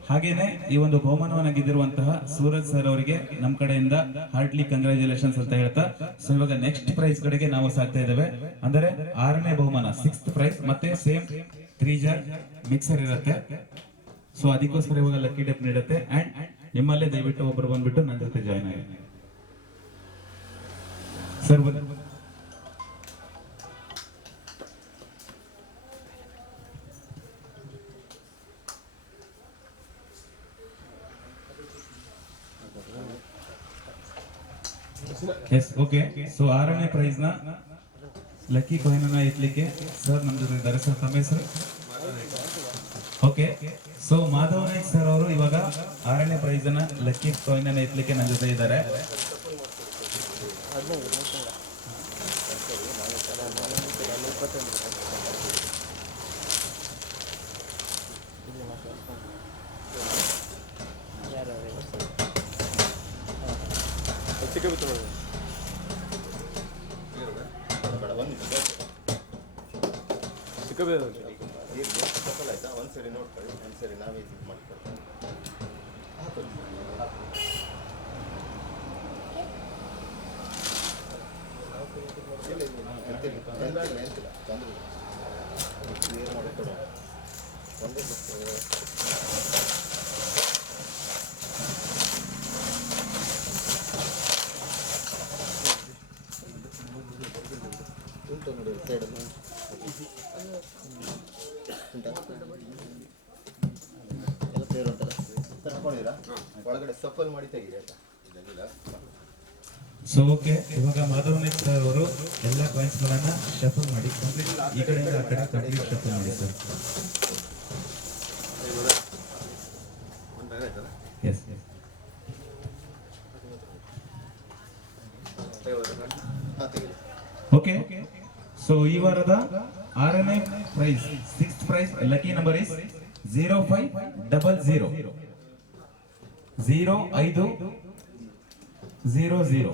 ಹಾಗೇನೆ ಈ ಒಂದು ಬಹುಮಾನವನ್ನ ಗೆದ್ದಿರುವಂತಹ ಸೂರಜ್ ಸರ್ ಅವರಿಗೆ ನಮ್ಮ ಕಡೆಯಿಂದ ಹಾರ್ಟ್ಲಿ ಕಂಗ್ರಾಚುಲೇಷನ್ಸ್ ಅಂತ ಹೇಳ್ತಾ, ಸೊ ಇವಾಗ ನೆಕ್ಸ್ಟ್ ಪ್ರೈಸ್ ಕಡೆಗೆ ನಾವು ಸಾಗ್ತಾ ಇದ್ದೇವೆ. ಅಂದರೆ 6ನೇ ಬಹುಮಾನ 6th ಪ್ರೈಸ್ ಮತ್ತೆ ಸೇಮ್ 3 ಜಾರ್ ಮಿಕ್ಸರ್ ಇರುತ್ತೆ. ಸೊ ಅದಕ್ಕೋಸ್ಕರ ಇವಾಗ ಲಕ್ಕಿ ಡೆಪ್ ನೀಡುತ್ತೆ. ಅಂಡ್ ನಿಮ್ಮಲ್ಲೇ ದಯವಿಟ್ಟು ಒಬ್ಬರು ಬಂದ್ಬಿಟ್ಟು ನನ್ನ ಜೊತೆ ಜಾಯ್ನ್ ಆಗಿ ಸರ್. Yes okay. ಸೊ 6ನೇ ಪ್ರೈಸ್ ನ ಲಕ್ಕಿ ಕಾಯಿನ್ ಅನ್ನ ಎತ್ತಲಿಕ್ಕೆ ಸರ್ ನಮ್ಮ ಜೊತೆ ಇದ್ದಾರೆ. ಸರ್ ತಮ್ಮ ಹೆಸರು? Okay, so Madhav Naik sir ಅವರು ಇವಾಗ 6ನೇ ಪ್ರೈಸ್ ಅನ್ನ ಲಕ್ಕಿ ಕಾಯಿನ್ ಅನ್ನ ಎತ್ತಲಿಕ್ಕೆ ನನ್ನ ಜೊತೆ ಇದ್ದಾರೆ. ಆಯ್ತಾ? ಒಂದ್ಸರಿ ನೋಡ್ಕೊಳ್ಳಿ, ಒಂದ್ಸರಿ ನಾವೇ ಇದು ಮಾಡ್ಕೊಳ್ತೀವಿ. ಕ್ಲಿಯರ್ ಮಾಡಿ ಕೊಡುವ ಒಂದೇ ಉಂಟು ನೋಡಿ ಸೈಡಲ್ಲಿ ಉಂಟಾ ಎಲ್ಲ ಕ್ಲಿಯರ್ ಉಂಟಲ್ಲ ಸರ್? ಹಾಕೊಂಡಿರಾ? ಒಳಗಡೆ ಸಫಲ್ ಮಾಡಿ ತೆಗೀರಿ ಆಯ್ತಾ? ಸೊ ಓಕೆ, ಇವಾಗ ಮಾಧವ್ ನಾಯ್ಕ್ ಸರ್ ಅವರು ಎಲ್ಲ ಕಾಯಿನ್ಸ್ ಗಳನ್ನ ಶಫಲ್ ಮಾಡಿ ಕಂಪ್ಲೀಟ್ ಈ ಕಡೆಯಿಂದ ಆ ಕಡೆ ಕಂಪ್ಲೀಟ್ ಶಫಲ್ ಮಾಡಿ ಸರ್. Yes okay. ಸೊ ಈ ವಾರದ 6ನೇ prize 6th prize lucky number is 0500 0500.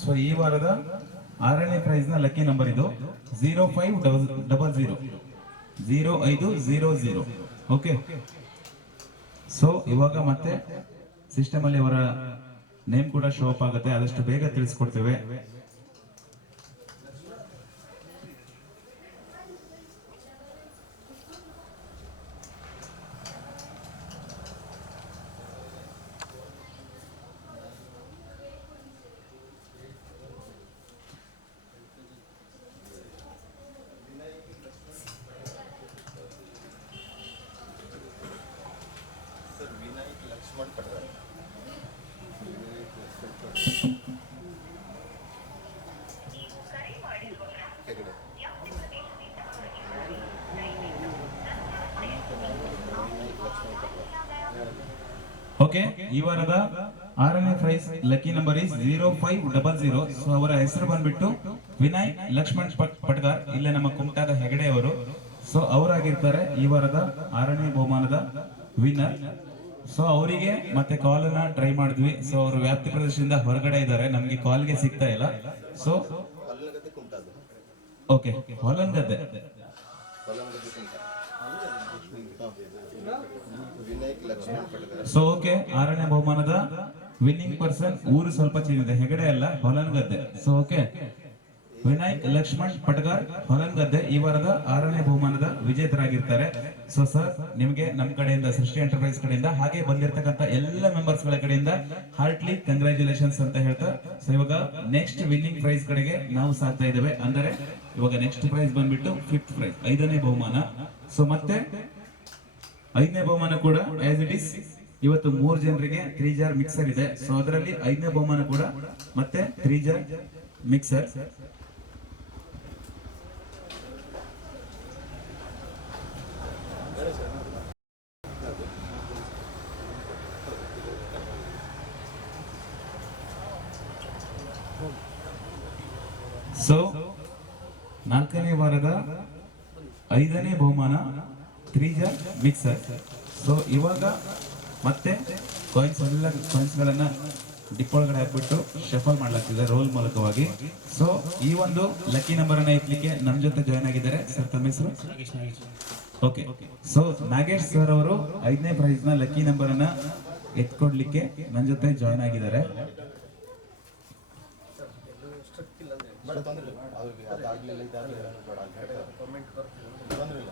So ಈ ವಾರದ 6ನೇ ಪ್ರೈಸ್ ನ ಲಕ್ಕಿ ನಂಬರ್ ಇದು 0500 0500. ಓಕೆ, ಸೊ ಇವಾಗ ಮತ್ತೆ ಸಿಸ್ಟಮ್ ಅಲ್ಲಿ ಅವರ ನೇಮ್ ಕೂಡ ಶೋ ಅಪ್ ಆಗುತ್ತೆ. ಆದಷ್ಟು ಬೇಗ ತಿಳಿಸ್ಕೊಡ್ತೇವೆ. ಓಕೆ, ಈ ವಾರದ 6ನೇ prize lucky number is 0500. So ಅವರ ಹೆಸರು ಬಂದ್ಬಿಟ್ಟು ವಿನಾಯಕ್ ಲಕ್ಷ್ಮಣ್ ಪಟ್ಗಾರ್, ಇಲ್ಲೇ ನಮ್ಮ ಕುಮಟಾದ ಹೆಗಡೆ ಅವರು. ಸೊ ಅವರಾಗಿರ್ತಾರೆ ಈ ವಾರದ 6ನೇ ಬಹುಮಾನದ ವಿನ್ನರ್. ಸೊ ಅವರಿಗೆ ಮತ್ತೆ ಕಾಲ್ ಅನ್ನ ಟ್ರೈ ಮಾಡಿದ್ವಿ. ಸೊ ಅವರು ವ್ಯಾಪ್ತಿ ಪ್ರದೇಶದಿಂದ ಹೊರಗಡೆ ಇದ್ದಾರೆ, ನಮ್ಗೆ ಕಾಲ್ಗೆ ಸಿಗ್ತಾ ಇಲ್ಲ. So ಹೊಲಗದ್ದೆ ಕುಂಟದು. Okay, Holangadde. Holagadde Kunta. Vinayak Laxman Patgar. So okay, 6ನೇ ಬಹುಮಾನದ ವಿನ್ನಿಂಗ್ ಪರ್ಸನ್ ಊರು ಸ್ವಲ್ಪ ಚೇಂಜ್ ಇದೆ, ಹೆಗಡೆ ಅಲ್ಲ ಹೊಲಂಗದ್ದೆ. ಸೊ ಓಕೆ, ವಿನಾಯಕ್ ಲಕ್ಷ್ಮಣ್ ಪಟ್ಗಾರ್ ಹೊಲಂಗದ್ದೆ ಈ ವಾರದ 6ನೇ ಬಹುಮಾನದ ವಿಜೇತರಾಗಿರ್ತಾರೆ. ಸೊ ಸರ್, ನಿಮಗೆ ನಮ್ಮ ಕಡೆಯಿಂದ ಸೃಷ್ಟಿ ಎಂಟರ್ಪ್ರೈಸ್ ಕಡೆಯಿಂದ ಹಾಗೆ ಬಂದಿರತಕ್ಕಂತ ಎಲ್ಲ ಮೆಂಬರ್ಸ್ ಗಳ ಕಡೆಯಿಂದ ಹಾರ್ಟ್ಲಿ ಕಂಗ್ರಾಚುಲೇಷನ್ಸ್ ಅಂತ ಹೇಳ್ತಾ, ಸೊ ಇವಾಗ ನೆಕ್ಸ್ಟ್ ವಿನ್ನಿಂಗ್ ಪ್ರೈಸ್ ಕಡೆಗೆ ನಾವು ಸಾಗ್ತಾ ಇದ್ದೇವೆ. ಅಂದರೆ ಇವಾಗ ನೆಕ್ಸ್ಟ್ ಪ್ರೈಸ್ ಬಂದ್ಬಿಟ್ಟು 5th ಪ್ರೈಸ್, 5ನೇ ಬಹುಮಾನ. ಸೊ ಮತ್ತೆ 5ನೇ ಬಹುಮಾನ ಕೂಡ ಆಸ್ ಇಟ್ ಇಸ್ ಇವತ್ತು 3 ಜನರಿಗೆ 3 ಜಾರ್ ಮಿಕ್ಸರ್ ಇದೆ. ಸೊ ಅದರಲ್ಲಿ 5ನೇ ಬಹುಮಾನ ಕೂಡ ಮತ್ತೆ 3 ಜಾರ್ ಮಿಕ್ಸರ್. ಸೊ 4ನೇ ವಾರದ 5ನೇ ಬಹುಮಾನ 3 ಜಾರ್ ಮಿಕ್ಸರ್. ಸೊ ಇವಾಗ ಮತ್ತೆ ಕಾಯಿನ್ಸ್ ಗಳನ್ನ ಡಿಪ್ ಒಳಗಡೆ ಹಾಕ್ಬಿಟ್ಟು ಶಫಲ್ ಮಾಡ್ಲಾಗ್ತಿದೆ ರೋಲ್ ಮೂಲಕವಾಗಿ. ಸೊ ಈ ಒಂದು ಲಕ್ಕಿ ನಂಬರ್ ಅನ್ನ ಇಟ್ಲಿಕ್ಕೆ ನಮ್ ಜೊತೆ ಜಾಯ್ನ್ ಆಗಿದ್ದಾರೆ ಸರ್. ತಮ್ಮ ಹೆಸರು? ಓಕೆ, ಸೊ ನಾಗೇಶ್ ಸರ್ ಅವರು 5ನೇ ಪ್ರೈಸ್ ನ ಲಕ್ಕಿ ನಂಬರ್ ಅನ್ನ ಎತ್ಕೊಡ್ಲಿಕ್ಕೆ ನನ್ನ ಜೊತೆ ಜಾಯ್ನ್ ಆಗಿದ್ದಾರೆ. ಬೇಡ, ತೊಂದ್ರೆ ಇಲ್ಲ. ಅವ್ರಿಗೆ ಅದಾಗ್ಲಿಲ್ಲ ಇದಾಗ್ಲಿಲ್ಲ ಬೇಡ ಅಂತ ಹೇಳ್ತಾರೆ. ತೊಂದ್ರೆ ಇಲ್ಲ.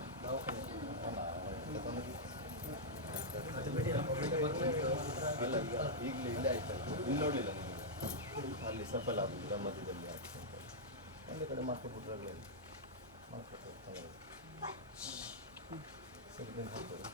ಅಲ್ಲ, ಈಗಲೇ ಇಲ್ಲೇ ಆಯ್ತಲ್ಲ, ಇಲ್ಲಿ ನೋಡಲಿಲ್ಲ ನಿಮಗೆ, ಅಲ್ಲಿ ಸಫಲ ಆಗುದಿಲ್ಲ ಮಧ್ಯದಲ್ಲಿ ಆಗ್ತದೆ ಅಂತ ಒಂದೇ ಕಡೆ ಮಾಡ್ಕೊಬಿಟ್ರೆ ಮಾಡ್ಕೊಡ್ತಾರೆ. ಸರಿ, ಹೋಗ್ತಾರೆ.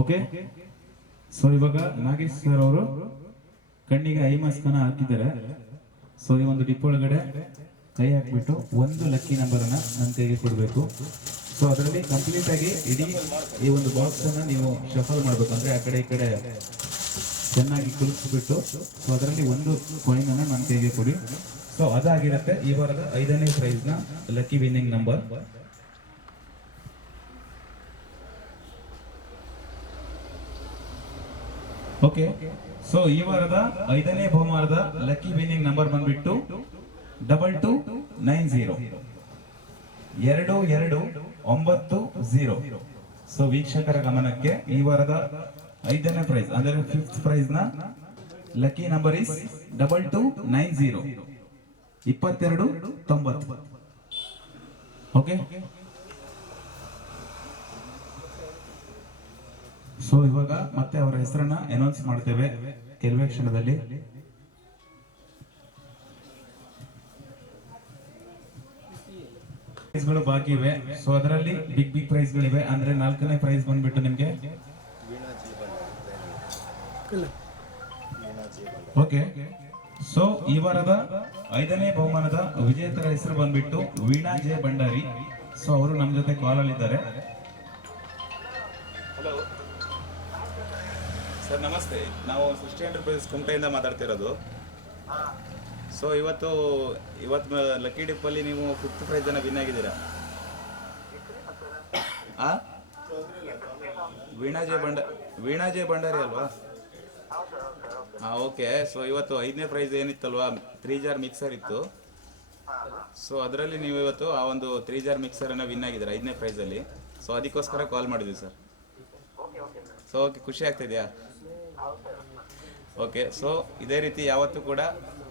ಓಕೆ, ಸೊ ಇವಾಗ ನಾಗೇಶ್ ಸರ್ ಅವರು ಕಣ್ಣಿಗೆ ಐ ಮಾಸ್ಕ್ ಅನ್ನ ಹಾಕಿದ್ದಾರೆ. ಸೊ ಈ ಒಂದು ಡಿಪ್ ಒಳಗಡೆ ಕೈ ಹಾಕ್ಬಿಟ್ಟು ಒಂದು ಲಕ್ಕಿ ನಂಬರ್ ಅನ್ನ ನನ್ನ ಕೈಗೆ ಕೊಡಬೇಕು. ಸೊ ಅದರಲ್ಲಿ ಕಂಪ್ಲೀಟ್ ಆಗಿ ಇಡೀ ಈ ಒಂದು ಬಾಕ್ಸ್ ಅನ್ನ ನೀವು ಶಫಲ್ ಮಾಡ್ಬೇಕು. ಅಂದ್ರೆ ಆ ಕಡೆ ಈ ಕಡೆ ಚೆನ್ನಾಗಿ ಕುಲುಕಿಸ್ಬಿಟ್ಟು ಸೊ ಅದರಲ್ಲಿ ಒಂದು ಕಾಯಿನ್ ಅನ್ನ ನನ್ನ ಕೈಗೆ ಕೊಡಿ. ಸೊ ಅದಾಗಿರುತ್ತೆ ಈ ವಾರದ 5ನೇ ಪ್ರೈಸ್ ನ lucky winning number. Okay, so ಈ ವಾರದ 5ನೇ ಬಹುಮಾನದ ಲಕ್ಕಿ ವಿನ್ನಿಂಗ್ ನಂಬರ್ ಬಂದ್ಬಿಟ್ಟು 2290 2290. ಸೊ ವೀಕ್ಷಕರ ಗಮನಕ್ಕೆ ಈ ವಾರದ 5ನೇ ಪ್ರೈಸ್ ಅಂದರೆ 5th ಪ್ರೈಸ್ ನ lucky number is 2290 2290. Okay, so ಇವಾಗ ಮತ್ತೆ ಅವರ ಹೆಸರನ್ನ ಅನೌನ್ಸ್ ಮಾಡ್ತೇವೆ ಕೆಲವೇ ಕ್ಷಣದಲ್ಲಿ. ಪ್ರೈಸ್ಗಳು ಬಾಕಿ ಇವೆ. ಸೊ ಅದರಲ್ಲಿ ಬಿಗ್ ಪ್ರೈಸ್ ಗಳಿವೆ. ಅಂದ್ರೆ 4ನೇ ಪ್ರೈಸ್ ಬಂದ್ಬಿಟ್ಟು ನಿಮ್ಗೆ ಓಕೆ. ಸೊ ಈ ವಾರದ 5ನೇ ಬಹುಮಾನದ ವಿಜೇತರ ಹೆಸರು ಬಂದ್ಬಿಟ್ಟು ವೀಣಾ ಜೆ ಭಂಡಾರಿ. ಸೊ ಅವರು ನಮ್ಮ ಜೊತೆ ಕಾಲ್ ಅಲ್ಲಿ ಇದ್ದಾರೆ. ಹಲೋ ಸರ್, ನಮಸ್ತೆ. ನಾವು ಸೃಷ್ಟಿ ಎಂಟರ್ಪ್ರೈಸಸ್ ಕುಮಟೆಯಿಂದ ಮಾತಾಡ್ತಿರೋದು. ಸೊ ಇವತ್ತು ಲಕ್ಕಿ ಡಿಪ್ಪಲ್ಲಿ ನೀವು 5th ಪ್ರೈಸ್ ಅನ್ನ ವಿನ್ ಆಗಿದ್ದೀರಾ. ವೀಣಾ ಜೆ ಭಂಡಾರಿ ಅಲ್ವಾ? ಓಕೆ. ಸೊ ಇವತ್ತು 5ನೇ ಪ್ರೈಸ್ ಏನಿತ್ತಲ್ವಾ, 3 ಜಾರ್ ಮಿಕ್ಸರ್ ಇತ್ತು. ಸೊ ಅದರಲ್ಲಿ ನೀವು ಇವತ್ತು ಆ ಒಂದು 3 ಜಾರ್ ಮಿಕ್ಸರ್ ಅನ್ನ ವಿನ್ ಆಗಿದ್ದೀರಾ 5ನೇ ಪ್ರೈಸ್ ಅಲ್ಲಿ. ಸೊ ಅದಕ್ಕೋಸ್ಕರ ಕಾಲ್ ಮಾಡಿದ್ವಿ ಸರ್. ಸೊ ಓಕೆ, ಖುಷಿ ಆಗ್ತಿದೆಯಾ? ಓಕೆ. ಸೊ ಇದೇ ರೀತಿ ಯಾವತ್ತೂ ಕೂಡ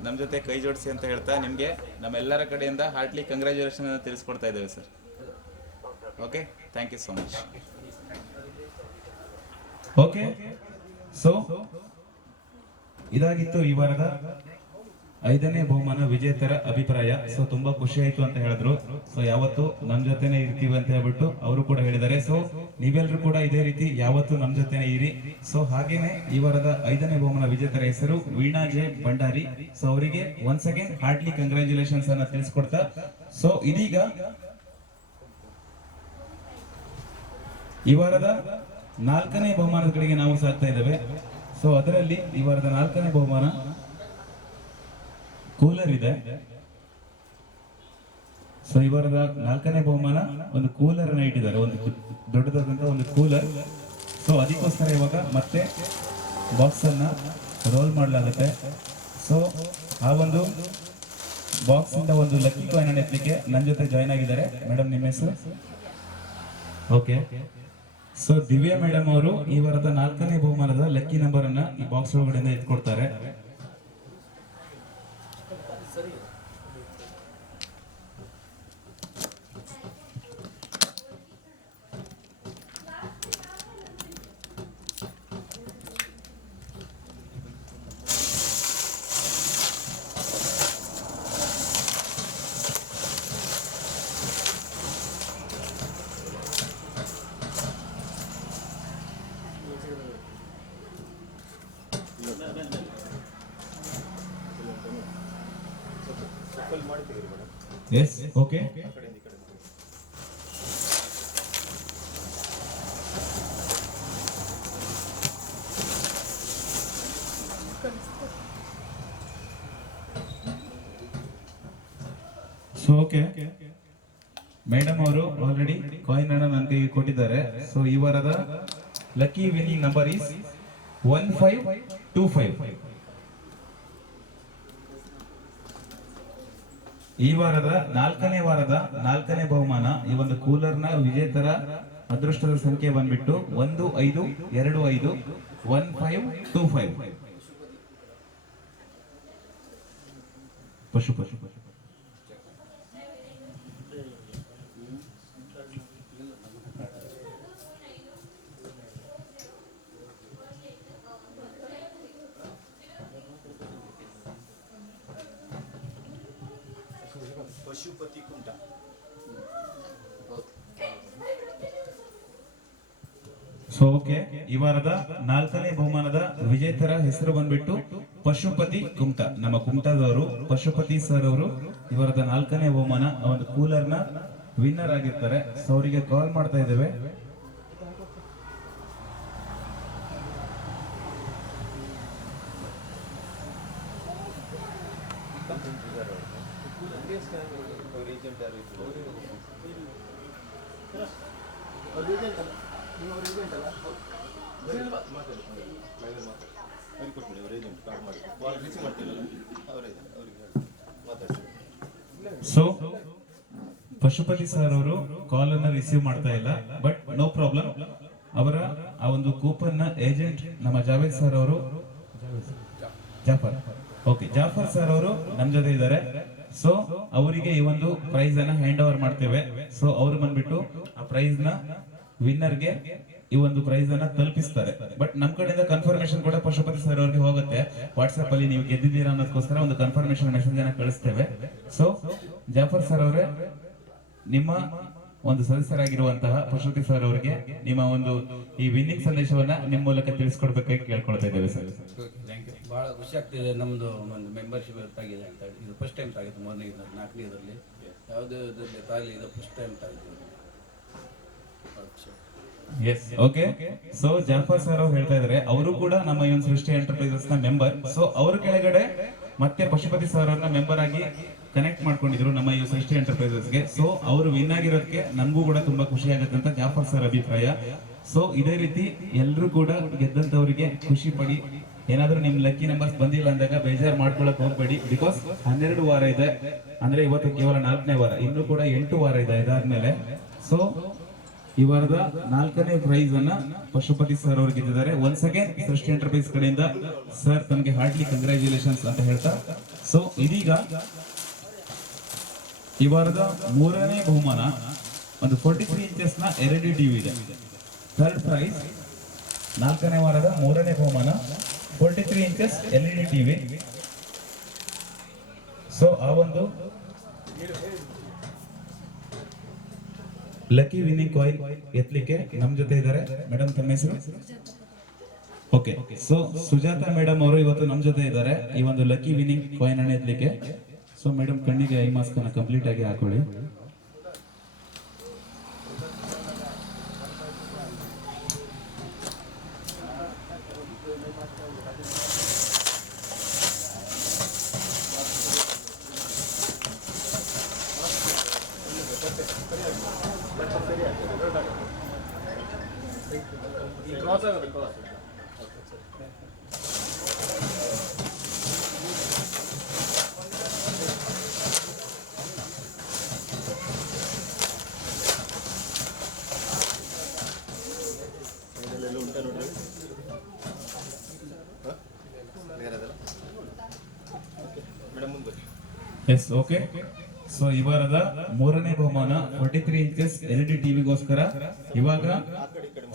ನಮ್ಮ ಜೊತೆ ಕೈ ಜೋಡಿಸಿ ಅಂತ ಹೇಳ್ತಾ ನಿಮಗೆ ನಮ್ಮೆಲ್ಲರ ಕಡೆಯಿಂದ ಹಾರ್ಟ್ಲಿ ಕಂಗ್ರ್ಯಾಚುಲೇಷನ್ ಅನ್ನು ತಿಳಿಸ್ಕೊಡ್ತಾ ಇದ್ದೇವೆ sir. Okay, thank you so much. Okay, so ಇದಾಗಿತ್ತು ಈ ವಾರದ 5ನೇ ಬಹುಮಾನ ವಿಜೇತರ ಅಭಿಪ್ರಾಯ. ಸೊ ತುಂಬಾ ಖುಷಿ ಆಯ್ತು ಅಂತ ಹೇಳಿದ್ರು. ಸೊ ಯಾವತ್ತು ನಮ್ ಜೊತೆನೆ ಇರ್ತೀವಿ ಅಂತ ಹೇಳ್ಬಿಟ್ಟು ಅವರು ಕೂಡ ಹೇಳಿದ್ದಾರೆ. ಸೊ ನೀವೆಲ್ಲರೂ ಕೂಡ ಇದೇ ರೀತಿ ಯಾವತ್ತು ನಮ್ ಜೊತೆನೆ ಇರಿ. ಸೊ ಹಾಗೇನೆ ಈ ವಾರದ 5ನೇ ಬಹುಮಾನ ವಿಜೇತರ ಹೆಸರು ವೀಣಾ ಜೆ ಭಂಡಾರಿ. ಸೊ ಅವರಿಗೆ ಒನ್ಸ್ ಅಗೇನ್ ಹಾರ್ಟ್ಲಿ ಕಂಗ್ರಾಚುಲೇಷನ್ಸ್ ಅನ್ನ ತಿಳಿಸ್ಕೊಡ್ತಾ, ಸೊ ಇದೀಗ ಈ ವಾರದ 4ನೇ ಬಹುಮಾನದ ಕಡೆಗೆ ನಾವು ಸಾಗ್ತಾ ಇದ್ದೇವೆ. ಸೊ ಅದರಲ್ಲಿ ಈ ವಾರದ 4ನೇ ಬಹುಮಾನ ಕೂಲರ್ ಇದೆ. ಸೊ ಈ ವಾರದ 4ನೇ ಬಹುಮಾನ ಒಂದು ಕೂಲರ್ ಅನ್ನ ಇಟ್ಟಿದ್ದಾರೆ, ಒಂದು ದೊಡ್ಡದಾದಂತ ಒಂದು ಕೂಲರ್. ಸೊ ಅದಕ್ಕೋಸ್ಕರ ಇವಾಗ ಮತ್ತೆ ಬಾಕ್ಸ್ ಅನ್ನ ರೋಲ್ ಮಾಡಲಾಗುತ್ತೆ. ಸೊ ಆ ಒಂದು ಬಾಕ್ಸ್ ಇಂದ ಒಂದು ಲಕ್ಕಿ ಕಾಯಿನ್ ಅನ್ನು ಎತ್ತಲಿಕ್ಕೆ ನನ್ನ ಜೊತೆ ಜಾಯ್ನ್ ಆಗಿದ್ದಾರೆ. ಮೇಡಮ್, ನಿಮ್ಮ ಹೆಸರು? ಓಕೆ. ಸೊ ದಿವ್ಯಾ ಮೇಡಮ್ ಅವರು ಈ ವಾರದ 4ನೇ ಬಹುಮಾನದ ಲಕ್ಕಿ ನಂಬರ್ ಅನ್ನ ಈ ಬಾಕ್ಸ್ ಒಳಗಡೆ ಎತ್ಕೊಡ್ತಾರೆ. ಸಫಲ್ ಮಾಡಿ ತೆಗೀರಿ ಮೇಡಮ್. S, okay. ಆ ಕಡೆಯಿಂದ ಈ ಕಡೆ ಸೊ ಓಕೆ, ಮೇಡಮ್ ಅವರು ಆಲ್ರೆಡಿ ಕಾಯಿನ್ ಅನ್ನು ನನಗೆ ಕೊಟ್ಟಿದ್ದಾರೆ. ಸೊ ಈ ವಾರದ ಲಕ್ಕಿ ವಿನಿಂಗ್ ನಂಬರ್ ಈಸ್ 1525. ಈ ವಾರದ 4ನೇ ಬಹುಮಾನ ಈ ಒಂದು ಕೂಲರ್ ನ ವಿಜೇತರ ಅದೃಷ್ಟದ ಸಂಖ್ಯೆ ಬಂದ್ಬಿಟ್ಟು 1525 1525. ಪಶು. ಪಶುಪತಿ ಕುಂಟ. ಸೊ ಓಕೆ, ಈ ವಾರದ 4ನೇ ಬಹುಮಾನದ ವಿಜೇತರ ಹೆಸರು ಬಂದ್ಬಿಟ್ಟು ಪಶುಪತಿ ಕುಮಟಾ. ನಮ್ಮ ಕುಮಟಾದವರು ಪಶುಪತಿ ಸರ್ ಅವರು ಈ ವಾರದ 4ನೇ ಬಹುಮಾನ ಒಂದು ಕೂಲರ್ ನ ವಿನ್ನರ್ ಆಗಿರ್ತಾರೆ. ಸೊ ಅವರಿಗೆ ಕಾಲ್ ಮಾಡ್ತಾ ಇದ್ದೇವೆ. ಸೊ ಪಶುಪತಿ ಸರ್ ಅವರು ಕಾಲ್ ಅನ್ನ ರಿಸೀವ್ ಮಾಡ್ತಾ ಇಲ್ಲ, ಬಟ್ ನೋ ಪ್ರಾಬ್ಲಮ್. ಅವರ ಆ ಒಂದು ಕೂಪನ್ ನ ಏಜೆಂಟ್ ನಮ್ಮ ಜಾವೇದ್ ಸರ್ ಅವರು, ಜಾಫರ್ ಸರ್ ಅವರು ನಮ್ ಜೊತೆ ಇದ್ದಾರೆ. ಸೊ ಅವರಿಗೆ ಈ ಒಂದು ಪ್ರೈಸ್ ಅನ್ನ ಹ್ಯಾಂಡ್ ಓವರ್ ಮಾಡ್ತೇವೆ. ಸೊ ಅವರು ಬಂದ್ಬಿಟ್ಟು ಆ ಪ್ರೈಸ್ ನ ವಿನ್ನರ್ ಗೆ ಈ ಒಂದು ಪ್ರೈಸ್ ಅನ್ನ ತಲುಪಿಸ್ತಾರೆ. ಬಟ್ ನಮ್ ಕಡೆಯಿಂದ ಕನ್ಫರ್ಮೇಶನ್ ಕೂಡ ಪಶುಪತಿ ಸರ್ ಅವ್ರಿಗೆ ಹೋಗುತ್ತೆ. ವಾಟ್ಸ್ಆಪ್ ಅಲ್ಲಿ ನೀವು ಗೆದ್ದಿದ್ದೀರಾ ಅನ್ನೋದಕ್ಕೋಸ್ಕರ ಒಂದು ಕನ್ಫರ್ಮೇಶನ್ ಮೆಸೇಜ್ ಅನ್ನ ಕಳಿಸ್ತೇವೆ. ಸೊ ಜಾಫರ್ ಸರ್ ಅವರೇ, ನಿಮ್ಮ ಒಂದು ಸದಸ್ಯರಾಗಿರುವಂತಹ ಪಶುಪತಿ ಸರ್ ಅವರಿಗೆ ನಿಮ್ಮ ಒಂದು ಈ ವಿನ್ನಿಂಗ್ ಸಂದೇಶವನ್ನ ನಿಮ್ಮ ಮೂಲಕ ತಿಳಿಸ್ಕೊಡ್ಬೇಕಾಗಿ ಕೇಳ್ಕೊಳ್ತಾ ಇದ್ದೇವೆ ಸರ್. ಭಾಳ ಖುಷಿ ಆಗ್ತಿದೆ. ನಮ್ಮದು ಒಂದು ಮೆಂಬರ್ಶಿಪ್ ಆಗಿದೆ ಅಂತ ಹೇಳಿ ಇದು ಫಸ್ಟ್ ಟೈಮ್ ಆಗಿತ್ತು. 4ನೇದರಲ್ಲಿ ಯಾವುದೇ ತಾಲಿ ಇದು ಫಸ್ಟ್ ಟೈಮ್ ಆಗಿತ್ತು. Yes, okay. So Jafar sir ಅವ್ರು ಹೇಳ್ತಾ ಇದಾರೆ, ಅವರು ಕೂಡ ನಮ್ಮ ಈ ಒಂದು ಸೃಷ್ಟಿ ಎಂಟರ್ಪ್ರೈಸಸ್ ನ ಮೆಂಬರ್. ಸೊ ಅವ್ರ ಕೆಳಗಡೆ ಮತ್ತೆ ಪಶುಪತಿ ಸರ್ ಅವ್ರನ್ನ ಮೆಂಬರ್ ಆಗಿ ಕನೆಕ್ಟ್ ಮಾಡ್ಕೊಂಡಿದ್ರು ನಮ್ಮ ಈ ಸೃಷ್ಟಿ ಎಂಟರ್ಪ್ರೈಸಸ್ಗೆ. ಸೊ ಅವರು ವಿನ್ ಆಗಿರೋದಕ್ಕೆ ನಮಗೂ ಕೂಡ ತುಂಬಾ ಖುಷಿ ಆಗುತ್ತೆ ಅಂತ ಜಾಫರ್ ಸರ್ ಅಭಿಪ್ರಾಯ. ಸೊ ಇದೇ ರೀತಿ ಎಲ್ಲರೂ ಕೂಡ ಗೆದ್ದಂತವರಿಗೆ ಖುಷಿ ಪಡಿ. ಏನಾದ್ರೂ ನಿಮ್ ಲಕ್ಕಿ ನಂಬರ್ಸ್ ಬಂದಿಲ್ಲ ಅಂದಾಗ ಬೇಜಾರು ಮಾಡ್ಕೊಳಕ್ ಹೋಗ್ಬೇಡಿ. ಬಿಕಾಸ್ 12 ವಾರ ಇದೆ, ಅಂದ್ರೆ ಇವತ್ತು ಕೇವಲ 4ನೇ ವಾರ, ಇನ್ನು ಕೂಡ 8 ವಾರ ಇದೆ ಇದಾದ್ಮೇಲೆ. ಸೊ ಈ ವಾರದ 4ನೇ ಪ್ರೈಸ್ ಅನ್ನ ಪಶುಪತಿ ಸರ್ ಅವರು ಗೆದ್ದಿದ್ದಾರೆ. ಒನ್ಸ್ ಅಗೇನ್ ಸೃಷ್ಟಿ ಎಂಟರ್ಪ್ರೈಸ್ ಕಡೆಯಿಂದ ಸರ್ ತಮಗೆ ಹಾರ್ಟ್ಲಿ ಕಂಗ್ರಾಚುಲೇಷನ್ಸ್ ಅಂತ ಹೇಳ್ತಾ, ಸೊ ಇದೀಗ ಈ ವಾರದ 3ನೇ ಬಹುಮಾನ ಒಂದು 43 ಇಂಚಸ್ ನ LED ಟಿವಿ ಇದೆ. ಥರ್ಡ್ ಪ್ರೈಸ್ 4ನೇ ವಾರದ 3ನೇ ಬಹುಮಾನ 43 ಇಂಚಸ್ LED ಟಿವಿ. ಆ ಒಂದು ಲಕ್ಕಿ ವಿನ್ನಿಂಗ್ ಕಾಯಿನ್ ಎತ್ತಲಿಕ್ಕೆ ನಮ್ ಜೊತೆ ಇದ್ದಾರೆ ಮೇಡಮ್. ತಮ್ಮ ಹೆಸರು? ಓಕೆ, ಸೊ ಸುಜಾತ ಮೇಡಮ್ ಅವರು ಇವತ್ತು ನಮ್ ಜೊತೆ ಇದ್ದಾರೆ ಈ ಒಂದು ಲಕ್ಕಿ ವಿನ್ನಿಂಗ್ ಕಾಯಿನ್ ಅನ್ನು ಎತ್ತಲಿಕ್ಕೆ. ಸೊ ಮೇಡಮ್ ಕಣ್ಣಿಗೆ ಐ ಮಾಸ್ಕ್ ಅನ್ನ ಕಂಪ್ಲೀಟ್ ಆಗಿ ಹಾಕೊಳ್ಳಿ. S, okay. ಸೊ ಈ ವಾರದ ಮೂರನೇ ಬಹುಮಾನ 43 ಇಂಚಸ್ LED ಟಿವಿಗೋಸ್ಕರ ಇವಾಗ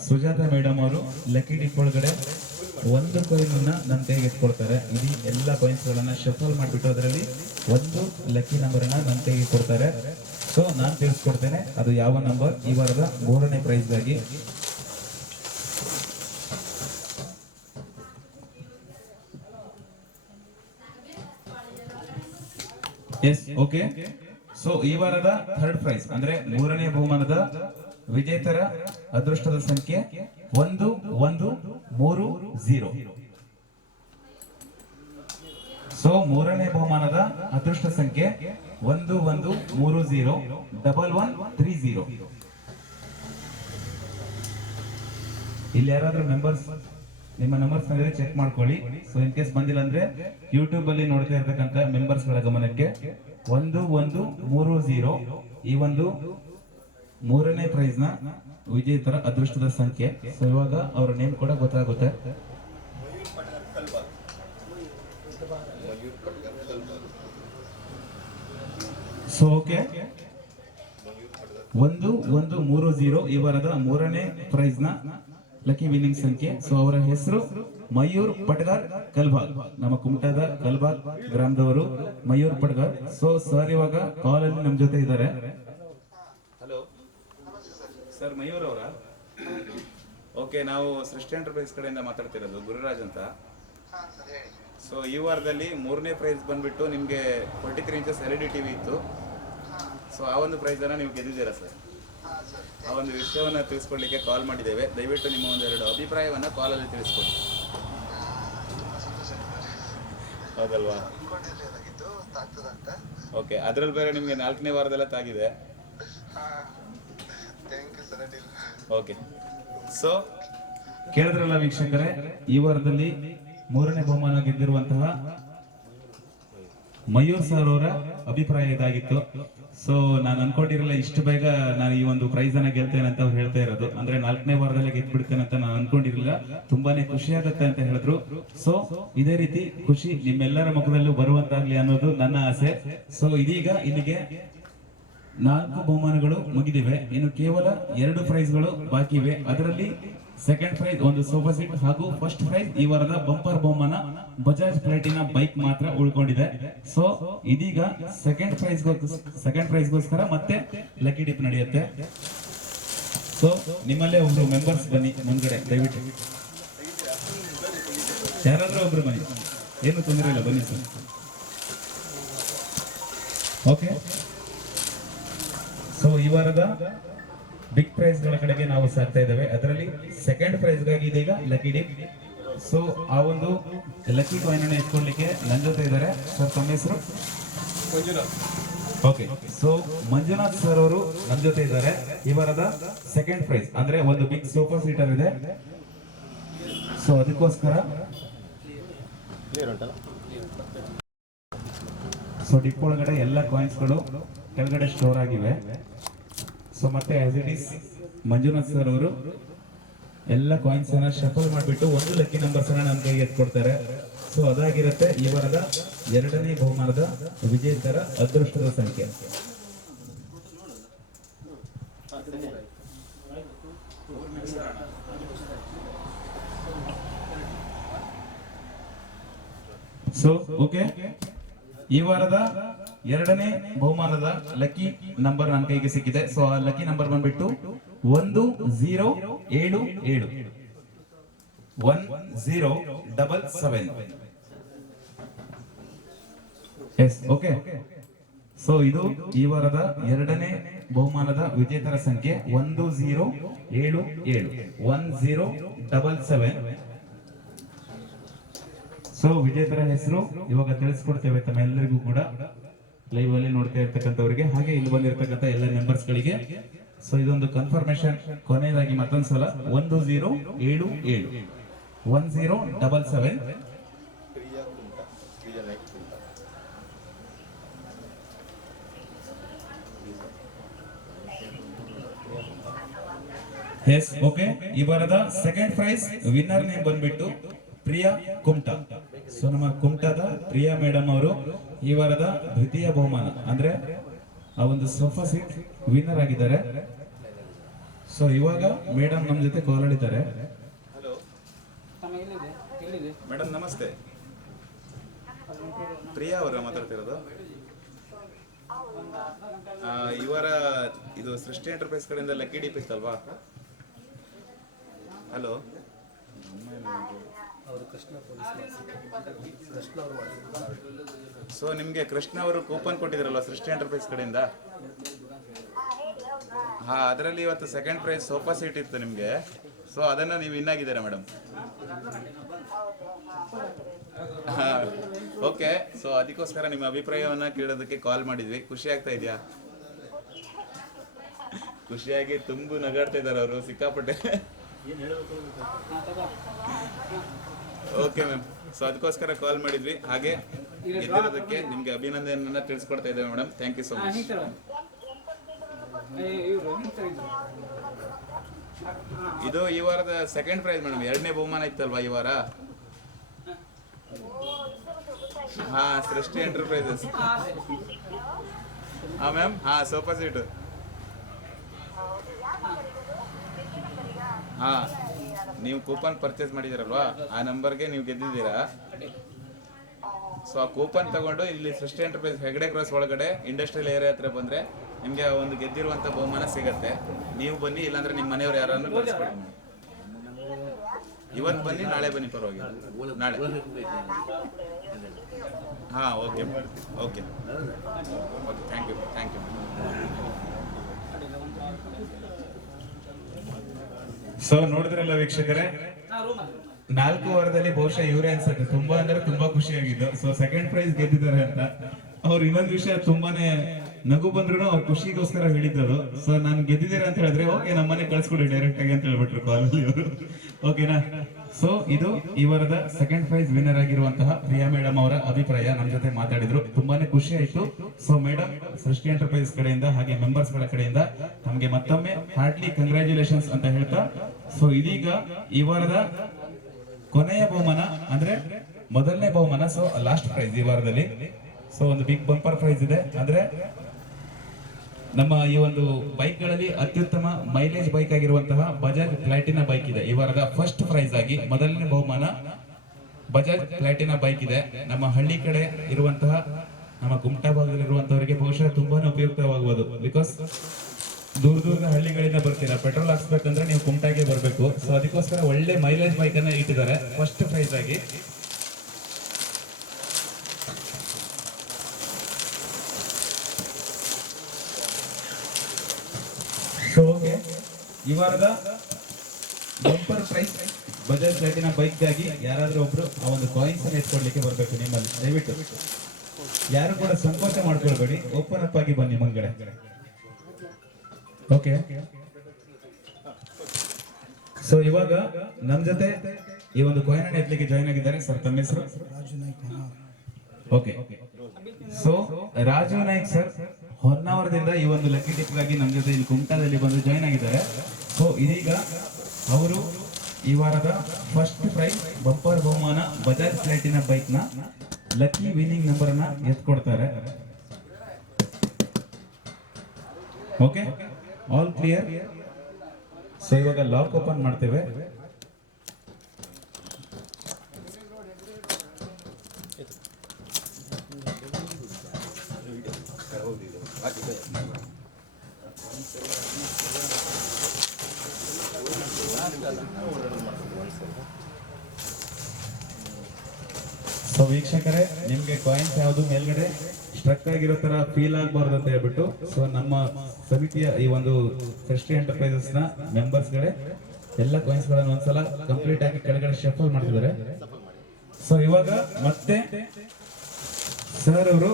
ಸುಜಾತ ಮೇಡಮ್ ಅವರು ಲಕ್ಕಿ ಡಿಪ್ ಒಳಗಡೆ ಒಂದು ಕಾಯಿನ್ ಅನ್ನ ನನ್ನ ಕೈಗೆ ಎತ್ಕೊಡ್ತಾರೆ. ಇಡೀ ಎಲ್ಲ ಕಾಯಿನ್ಸ್ ಗಳನ್ನ ಶಫಲ್ ಮಾಡಿಬಿಟ್ಟು ಅದರಲ್ಲಿ ಒಂದು ಲಕ್ಕಿ ನಂಬರ್ ಅನ್ನ ನನ್ನ ಕೈಗೆ ಕೊಡ್ತಾರೆ. ಸೊ ನಾನು ತಿಳಿಸ್ಕೊಡ್ತೇನೆ ಅದು ಯಾವ ನಂಬರ್ ಈ ವಾರದ ಮೂರನೇ ಪ್ರೈಸ್ ಗಾಗಿ. S, okay. ಸೊ ಈ ವಾರದ ಥರ್ಡ್ ಪ್ರೈಸ್ ಅಂದ್ರೆ ಮೂರನೇ ಬಹುಮಾನದ ವಿಜೇತರ ಅದೃಷ್ಟದ ಸಂಖ್ಯೆ 1130. ಸೊ ಮೂರನೇ ಬಹುಮಾನದ ಅದೃಷ್ಟ ಸಂಖ್ಯೆ 1130 1130. ಇಲ್ಲಿ ಯಾರಾದ್ರೂ ಮೆಂಬರ್ಸ್ ನಿಮ್ಮ ನಂಬರ್ಸ್ ಅಂದ್ರೆ ಚೆಕ್ ಮಾಡ್ಕೊಳ್ಳಿ. ಸೊ ಇನ್ ಕೇಸ್ ಬಂದಿಲ್ಲ ಅಂದ್ರೆ ಯೂಟ್ಯೂಬ್ ಅಲ್ಲಿ ನೋಡ್ತಾ ಇರ್ತಕ್ಕಂಥ ಮೆಂಬರ್ಸ್ ಗಳ ಗಮನಕ್ಕೆ 1130 ಈ ಒಂದು ಮೂರನೇ ಪ್ರೈಸ್ ನ ವಿಜೇತರ ಅದೃಷ್ಟದ ಸಂಖ್ಯೆ. ಸೊ ಇವಾಗ ಅವರ ನೇಮ್ ಕೂಡ ಗೊತ್ತಾಗುತ್ತೆ. ಸೊ ಓಕೆ, 1130 ಈ ವಾರದ ಮೂರನೇ ಪ್ರೈಸ್ ನ ಲಕ್ಕಿ ವಿನ್ನಿಂಗ್ ಸಂಖ್ಯೆ. ಸೊ ಅವರ ಹೆಸರು ಮಯೂರ್ ಪಟ್ಗಾರ್ ಕಲ್ಬಾಗ್, ನಮ್ಮ ಕುಮಟಾದ ಕಲ್ಬಾಗ್ ಗ್ರಾಮದವರು ಮಯೂರ್ ಪಟ್ಗಾರ್. ಸೊ ಸರ್ ಇವಾಗ ಕಾಲ್ ಅಲ್ಲಿ ನಮ್ ಜೊತೆ ಇದ್ದಾರೆ. ಹಲೋ ಸರ್, ಮಯೂರ್ ಅವರ? ಓಕೆ, ನಾವು ಸೃಷ್ಟಿ ಎಂಟರ್ಪ್ರೈಸ್ ಕಡೆಯಿಂದ ಮಾತಾಡ್ತಿರೋದು, ಗುರುರಾಜ್ ಅಂತ. ಸೊ ಈ ವಾರದಲ್ಲಿ ಮೂರನೇ ಪ್ರೈಸ್ ಬಂದ್ಬಿಟ್ಟು ನಿಮಗೆ 43 ಇಂಚಸ್ LED ಟಿವಿ ಇತ್ತು. ಸೊ ಆ ಒಂದು ಪ್ರೈಸ್ ಅನ್ನ ನೀವು ಗೆದ್ದಿದ್ದೀರಾ ಸರ್. ಆ ಒಂದು ವಿಷಯವನ್ನು ತಿಳಿಸ್ಕೊಡ್ಲಿಕ್ಕೆ ಕಾಲ್ ಮಾಡಿದ್ದೇವೆ. ದಯವಿಟ್ಟು ನಿಮ್ಮ ಒಂದೆರಡು ಅಭಿಪ್ರಾಯವನ್ನು ಕಾಲಲ್ಲಿ ತಿಳಿಸ್ಕೊಡಿ. ಹೌದಲ್ವಾ? ಓಕೆ, ಅದ್ರಲ್ಲಿ ಬೇರೆ ನಿಮಗೆ 4ನೇ ವಾರದೆಲ್ಲ ತಾಗಿದೆ. ಓಕೆ, ಸೊ ಕೇಳಿದ್ರಲ್ಲ ವೀಕ್ಷಕರೇ, ಈ ವಾರದಲ್ಲಿ ಮೂರನೇ ಬಹುಮಾನ ಗೆದ್ದಿರುವಂತಹ ಮಯೂರ್ ಸರ್ ಅವರ ಅಭಿಪ್ರಾಯ ಇದಾಗಿತ್ತು. ಸೊ ನಾನು ಅನ್ಕೊಂಡಿರಲಿಲ್ಲ ಇಷ್ಟು ಬೇಗ ನಾನು ಈ ಒಂದು ಪ್ರೈಸ್ ಅನ್ನ ಗೆಲ್ತೇನೆ ಅಂತ ಅವ್ರು ಹೇಳ್ತಾ ಇರೋದು. ಅಂದ್ರೆ 4ನೇ ವಾರದಲ್ಲೇ ಗೆದ್ಬಿಡ್ತೇನೆ ಅಂತ ನಾನು ಅನ್ಕೊಂಡಿರ್ಲಿಲ್ಲ. ತುಂಬಾನೇ ಖುಷಿ ಆಗುತ್ತೆ ಅಂತ ಹೇಳಿದ್ರು. ಸೊ ಇದೇ ರೀತಿ ಖುಷಿ ನಿಮ್ಮೆಲ್ಲರ ಮುಖದಲ್ಲೂ ಬರುವಂತಾಗ್ಲಿ ಅನ್ನೋದು ನನ್ನ ಆಸೆ. ಸೊ ಇದೀಗ ಇಲ್ಲಿಗೆ 4 ಬಹುಮಾನಗಳು ಮುಗಿದಿವೆ. ಇನ್ನು ಕೇವಲ 2 ಪ್ರೈಸ್ಗಳು ಬಾಕಿ ಇವೆ. ಅದರಲ್ಲಿ ಸೆಕೆಂಡ್ ಪ್ರೈಸ್ ಒಂದು ಸೋಫಾ ಸೆಟ್ ಹಾಗೂ ಫಸ್ಟ್ ಪ್ರೈಸ್ ಈ ವಾರದ ಬಂಪರ್ ಬಹುಮಾನ ಬಜಾಜ್ ಪ್ಲಾಟಿನಾ ಬೈಕ್ ಮಾತ್ರ ಉಳ್ಕೊಂಡಿದೆ. ಸೊ ಇದೀಗ ಸೆಕೆಂಡ್ ಪ್ರೈಸ್ಗೋಸ್ಕರ ಮತ್ತೆ ಲಕ್ಕಿ ಡಿಪ್ ನಡೆಯುತ್ತೆ. ಸೊ ನಿಮ್ಮಲ್ಲೇ ಒಬ್ರು ಮೆಂಬರ್ಸ್ ಬನ್ನಿ ಮುಂದ್ಗಡೆ, ದಯವಿಟ್ಟು ಯಾರಾದ್ರೂ ಒಬ್ರು ಬನ್ನಿ, ಏನು ತೊಂದರೆ ಇಲ್ಲ, ಬನ್ನಿ ಸರ್. ಓಕೆ, ಸೊ ಈ ವಾರದ ಬಿಗ್ ಪ್ರೈಸ್ ಗಳ ಕಡೆಗೆ ನಾವು ಸಾಗ್ತಾ ಇದ್ದೇವೆ. ಅದರಲ್ಲಿ ಸೆಕೆಂಡ್ ಪ್ರೈಸ್ ಗಾಗಿ ಇದೀಗ ಲಕ್ಕಿ ಡಿಪ್. ಸೊ ಆ ಒಂದು ಲಕ್ಕಿ ಕಾಯಿನ್ ಅನ್ನು ಎತ್ಕೊಳ್ಳಿಕ್ಕೆ ನನ್ನ ಜೊತೆ ಇದ್ದಾರೆ ಸರ್. ತಮ್ಮ ಹೆಸರು? ಓಕೆ, ಸೊ ಮಂಜುನಾಥ್ ಸರ್ ಅವರು ನಮ್ಮ ಜೊತೆ ಇದ್ದಾರೆ. ಈ ವಾರದ ಸೆಕೆಂಡ್ ಪ್ರೈಸ್ ಅಂದ್ರೆ ಒಂದು ಬಿಗ್ ಸೋಫಾ ಸೀಟರ್ ಇದೆ. ಸೊ ಅದಕ್ಕೋಸ್ಕರ ಸೊ ಡಿಪ್ ಒಳಗಡೆ ಎಲ್ಲ ಕಾಯಿನ್ಸ್ ಗಳು ಕೆಳಗಡೆ ಸ್ಟೋರ್ ಆಗಿವೆ. ಸೊ ಮತ್ತೆ as it is Manjunath sir ಅವರು ಎಲ್ಲ ಕಾಯಿನ್ಸ್ ಅನ್ನ ಶಫಲ್ ಮಾಡಿಬಿಟ್ಟು ಒಂದು ಲಕ್ಕಿ ನಂಬರ್ಸ್ ಅನ್ನ ನಮ್ಮ ಕೈಗೆ ಎತ್ಕೊಡ್ತಾರೆ. ಸೊ ಅದಾಗಿರುತ್ತೆ ಈ ವಾರದ 2ನೇ ಬಹುಮಾನದ ವಿಜೇತರ ಅದೃಷ್ಟದ ಸಂಖ್ಯೆ. ಸೊ ಓಕೆ, ಈ ವಾರದ 2ನೇ ಬಹುಮಾನದ ಲಕ್ಕಿ ನಂಬರ್ ನನ್ನ ಕೈಗೆ ಸಿಕ್ಕಿದೆ. ಸೊ ಆ ಲಕ್ಕಿ ನಂಬರ್ ಬಂದ್ಬಿಟ್ಟು 1077 1077. S, okay. ಸೊ ಇದು ಈ ವಾರದ 2ನೇ ಬಹುಮಾನದ ವಿಜೇತರ ಸಂಖ್ಯೆ 1077 1077. ಸೊ ವಿಜೇತರ ಹೆಸರು ಇವಾಗ ತಿಳಿಸ್ಕೊಡ್ತೇವೆ ತಮ್ಮೆಲ್ಲರಿಗೂ ಕೂಡ, ಲೈವ್ ಅಲ್ಲಿ ನೋಡ್ತಾ ಇರ್ತಕ್ಕಂಥವ್ರಿಗೆ ಹಾಗೆ ಇಲ್ಲಿ ಬಂದಿರತಕ್ಕಂಥ ಎಲ್ಲ ಮೆಂಬರ್ಸ್ ಗಳಿಗೆ. ಸೊ ಇದೊಂದು ಕನ್ಫರ್ಮೇಶನ್ ಕೊನೆಯದಾಗಿ ಮತ್ತೊಂದ್ಸಲ 1077 1077. ಪ್ರಿಯಾ ಕುಂಟ, ಪ್ರಿಯಾ ನಾಯ್ಕ್ ಕುಂಟ. Yes, okay. ಈ ವಾರದ ಸೆಕೆಂಡ್ ಪ್ರೈಸ್ ವಿನ್ನರ್ ನೇಮ್ ಬಂದ್ಬಿಟ್ಟು ಪ್ರಿಯಾ ಕುಮ್ಟಾ. ಸೊ ನಮ್ಮ ಕುಮ್ಟಾದ ಪ್ರಿಯಾ ಮೇಡಮ್ ಅವರು ಈ ವಾರದ ದ್ವಿತೀಯ ಬಹುಮಾನ ಅಂದ್ರೆ ಆ ಒಂದು ಸೋಫಾ ಸೀಟ್ ವಿನ್ನರ್ ಆಗಿದ್ದಾರೆ. ಸೊ ಇವಾಗ ಮೇಡಮ್ ನಮ್ಮ ಜೊತೆ ಕಾಲ್ ಆಡಿದ್ದಾರೆ. ಹಲೋ ಮೇಡಮ್ ನಮಸ್ತೆ. ಪ್ರಿಯಾ ಅವರ ಮಾತಾಡ್ತಿರೋದು. ಈ ವಾರ ಇದು ಸೃಷ್ಟಿ ಎಂಟರ್ಪ್ರೈಸ್ ಕಡೆಯಿಂದ ಲಕ್ಕಿ ಡೀಪ್ ಇತ್ತಲ್ವಾ? ಹಲೋ. ಸೊ ನಿಮ್ಗೆ ಕೃಷ್ಣ ಅವರು ಕೂಪನ್ ಕೊಟ್ಟಿದ್ರಲ್ವಾ ಸೃಷ್ಟಿ ಎಂಟರ್ಪ್ರೈಸ್ ಕಡೆಯಿಂದ? ಹಾ, ಅದರಲ್ಲಿ ಇವತ್ತು ಸೆಕೆಂಡ್ ಪ್ರೈಸ್ ಸೋಫಾ ಸೀಟ್ ಇತ್ತು ನಿಮ್ಗೆ. ಸೊ ಅದನ್ನ ನೀವು ವಿನ್ ಆಗಿದ್ದೀರಾ ಮೇಡಮ್. ಓಕೆ. ಸೊ ಅದಕ್ಕೋಸ್ಕರ ನಿಮ್ಮ ಅಭಿಪ್ರಾಯವನ್ನ ಕೇಳೋದಕ್ಕೆ ಕಾಲ್ ಮಾಡಿದ್ವಿ. ಖುಷಿ ಆಗ್ತಾ ಇದೆಯಾ? ಖುಷಿಯಾಗಿ ತುಂಬು ನಗಾಡ್ತಾ ಇದ್ದಾರೆ ಅವರು ಸಿಕ್ಕಾಪಟ್ಟೆ. Okay ma'am. ಸೊ ಅದಕ್ಕೋಸ್ಕರ ಕಾಲ್ ಮಾಡಿದ್ವಿ. ಹಾಗೆ ಗೆದ್ದಿರೋದಕ್ಕೆ ನಿಮ್ಗೆ ಅಭಿನಂದನೆಯನ್ನ ತಿಳಿಸ್ಕೊಡ್ತಾ ಇದ್ದೇವೆ madam. Thank you so much. ಇದು ಈ ವಾರದ ಸೆಕೆಂಡ್ ಪ್ರೈಸ್ ಮೇಡಮ್. 2ನೇ ಬಹುಮಾನ ಇತ್ತಲ್ವಾ ಈ ವಾರ? ಹಾ, ಸೃಷ್ಟಿ ಎಂಟರ್ಪ್ರೈಸಸ್. ಹಾ ಮ್ಯಾಮ್. ಹಾ, ಸೋಫಾ ಸೀಟ್. ಹಾ, ನೀವು ಕೂಪನ್ ಪರ್ಚೇಸ್ ಮಾಡಿದಿರಲ್ವಾ, ಆ ನಂಬರ್ಗೆ ನೀವು ಗೆದ್ದಿದ್ದೀರಾ. ಸೊ ಆ ಕೂಪನ್ ತಗೊಂಡು ಇಲ್ಲಿ ಸೃಷ್ಟಿ ಎಂಟರ್ಪ್ರೈಸ್ ಹೆಗಡೆ ಕ್ರಾಸ್ ಒಳಗಡೆ ಇಂಡಸ್ಟ್ರಿಯಲ್ ಏರಿಯಾ ಹತ್ರ ಬಂದ್ರೆ ನಿಮ್ಗೆ ಒಂದು ಗೆದ್ದಿರುವಂತ ಬಹುಮಾನ ಸಿಗತ್ತೆ. ನೀವು ಬನ್ನಿ, ಇಲ್ಲಾಂದ್ರೆ ನಿಮ್ಮ ಮನೆಯವ್ರು ಯಾರನ್ನು ಕಳಿಸ್ಕೊಡಿ. ಇವತ್ತು ಬನ್ನಿ, ನಾಳೆ ಬನ್ನಿ, ಪರವಾಗಿಲ್ಲ. ನಾಳೆ. ಹಾ, okay okay okay. Thank you. So ನೋಡಿದ್ರಲ್ಲ ವೀಕ್ಷಕರೇ, 4 ವಾರದಲ್ಲಿ ಬಹುಶಃ ಇವರೇ ಅನ್ಸುತ್ತೆ ತುಂಬಾ ಅಂದ್ರೆ ತುಂಬಾ ಖುಷಿಯಾಗಿದ್ದು. ಸೊ ಸೆಕೆಂಡ್ ಪ್ರೈಸ್ ಗೆದ್ದಿದ್ದಾರೆ ಅಂತ ಅವ್ರು ಇನ್ನೊಂದು ವಿಷಯ ತುಂಬಾನೇ ನಗು ಬಂದ್ರು ಅವ್ರ ಖುಷಿಗೋಸ್ಕರ ಹೇಳಿದ್ದು. ಸೊ ನಾನು ಗೆದ್ದಿದ್ದೀರಾ ಅಂತ ಹೇಳಿದ್ರೆ ಓಕೆ ನಮ್ಮನೆ ಕಳ್ಸ್ಕೊಡಿ ಡೈರೆಕ್ಟ್ ಆಗಿ ಅಂತ ಹೇಳ್ಬಿಟ್ರು ಕಾಲಲ್ಲಿ ಅವರು. ಓಕೆನಾ? ಸೊ ಇದು ಈ ವಾರದ ಸೆಕೆಂಡ್ ಪ್ರೈಸ್ ವಿನ್ನರ್ ಆಗಿರುವಂತಹ ಪ್ರಿಯಾ ಮೇಡಮ್ ಅವರ ಅಭಿಪ್ರಾಯ ನಮ್ಮ ಜೊತೆ ಮಾತಾಡಿದ್ರು. ತುಂಬಾನೇ ಖುಷಿ ಆಯ್ತು. ಸೊ ಮೇಡಮ್, ಸೃಷ್ಟಿ ಎಂಟರ್ಪ್ರೈಸ್ ಕಡೆಯಿಂದ ಹಾಗೆ ಮೆಂಬರ್ಸ್ ಗಳ ಕಡೆಯಿಂದ ನಮ್ಗೆ ಮತ್ತೊಮ್ಮೆ ಹಾರ್ಟ್ಲಿ ಕಂಗ್ರಾಚ್ಯುಲೇಷನ್ಸ್ ಅಂತ ಹೇಳ್ತಾ, ಸೊ ಇದೀಗ ಈ ವಾರದ ಕೊನೆಯ ಬಹುಮಾನ ಅಂದ್ರೆ ಮೊದಲನೇ ಬಹುಮಾನ, ಸೊ ಲಾಸ್ಟ್ ಪ್ರೈಸ್ ಈ ವಾರದಲ್ಲಿ. ಸೊ ಒಂದು ಬಿಗ್ ಬಂಪರ್ ಪ್ರೈಸ್ ಇದೆ. ಅಂದ್ರೆ ನಮ್ಮ ಈ ಒಂದು ಬೈಕ್ ಗಳಲ್ಲಿ ಅತ್ಯುತ್ತಮ ಮೈಲೇಜ್ ಬೈಕ್ ಆಗಿರುವಂತಹ ಬಜಾಜ್ ಪ್ಲಾಟಿನಾ ಬೈಕ್ ಇದೆ. ಈ ವಾರದ ಫಸ್ಟ್ ಪ್ರೈಸ್ ಆಗಿ ಮೊದಲನೇ ಬಹುಮಾನ ಬಜಾಜ್ ಪ್ಲಾಟಿನಾ ಬೈಕ್ ಇದೆ. ನಮ್ಮ ಹಳ್ಳಿ ಕಡೆ ಇರುವಂತಹ ನಮ್ಮ ಕುಮಟಾ ಭಾಗದಲ್ಲಿರುವಂತವರಿಗೆ ಬಹುಶಃ ತುಂಬಾನೇ ಉಪಯುಕ್ತವಾಗಬಹುದು. ಬಿಕಾಸ್ ದೂರದ ಹಳ್ಳಿಗಳಿಂದ ಬರ್ತೀರಾ, ಪೆಟ್ರೋಲ್ ಹಾಕ್ಸ್ಬೇಕಂದ್ರೆ ನೀವು ಕುಮಟಾಗೆ ಬರಬೇಕು. ಸೊ ಅದಕ್ಕೋಸ್ಕರ ಒಳ್ಳೆ ಮೈಲೇಜ್ ಬೈಕ್ ಅನ್ನ ಇಟ್ಟಿದ್ದಾರೆ ಫಸ್ಟ್ ಪ್ರೈಸ್ ಆಗಿ. ಸೊ ಓಕೆ, ಈ ವಾರದ bumper price Bajaj Platina bike ಗಾಗಿ ಯಾರಾದ್ರೂ ಒಬ್ರು ಆ ಒಂದು ಕಾಯಿನ್ಸ್ ಅನ್ನು ಎತ್ಕೊಡ್ಲಿಕ್ಕೆ ಬರಬೇಕು ನಿಮ್ಮಲ್ಲಿ. ದಯವಿಟ್ಟು ಯಾರು ಕೂಡ ಸಂಕೋಚ ಮಾಡ್ಕೊಳ್ಬೇಡಿ, ಓಪನ್ ಅಪ್ ಆಗಿ ಬನ್ನಿ ಮುಂದ್ಗಡೆ. ಓಕೆ. ಸೊ ಇವಾಗ ನಮ್ ಜೊತೆ ಈ ಒಂದು ಕಾಯಿನ್ ಅನ್ನು ಎತ್ತಲಿಕ್ಕೆ ಜಾಯ್ನ್ ಆಗಿದ್ದಾರೆ ಸರ್. ತಮ್ಮ ಹೆಸರು? Okay. So Raju Naik sir ಹೊನ್ನಾವರದಿಂದ ಈ ಒಂದು ಲಕ್ಕಿ ಟಿಪ್ ಗಾಗಿ ನಮ್ಮ ಜೊತೆ ಇಲ್ಲಿ ಕುಮಟಾದಲ್ಲಿ ಬಂದು ಜಾಯ್ನ್ ಆಗಿದ್ದಾರೆ. ಸೊ ಇದೀಗ ಅವರು ಈ ವಾರದ ಫಸ್ಟ್ ಪ್ರೈಸ್ ಬಂಪರ್ ಬಹುಮಾನ ಬಜಾಜ್ ಪ್ಲಾಟಿನಾ ಬೈಕ್ ನ ಲಕ್ಕಿ ವಿನ್ನಿಂಗ್ ನಂಬರ್ ಅನ್ನ ಎತ್ಕೊಡ್ತಾರೆ. Okay, all clear. ಸೊ ಇವಾಗ ಲಾಕ್ ಓಪನ್ ಮಾಡ್ತೇವೆ. ಸೊ ವೀಕ್ಷಕರೇ, ನಿಮ್ಗೆ ಕಾಯಿನ್ಸ್ ಯಾವುದು ಮೇಲ್ಗಡೆ ಸ್ಟ್ರಕ್ ಆಗಿರೋ ತರ ಫೀಲ್ ಆಗಬಾರ್ದು ಅಂತ ಹೇಳ್ಬಿಟ್ಟು ಸೊ ನಮ್ಮ ಸಮಿತಿಯ ಈ ಒಂದು ಫೆಸ್ಟ್ರಿ ಎಂಟರ್ಪ್ರೈಸಸ್ ನ ಮೆಂಬರ್ಸ್ ಗಳೇ ಎಲ್ಲ ಕಾಯಿನ್ಸ್ ಗಳನ್ನು ಒಂದ್ಸಲ ಕಂಪ್ಲೀಟ್ ಆಗಿ ಕೆಳಗಡೆ ಶಫಲ್ ಮಾಡ್ತಿದ್ದಾರೆ. ಸೊ ಇವಾಗ ಮತ್ತೆ ಸರ್ ಅವರು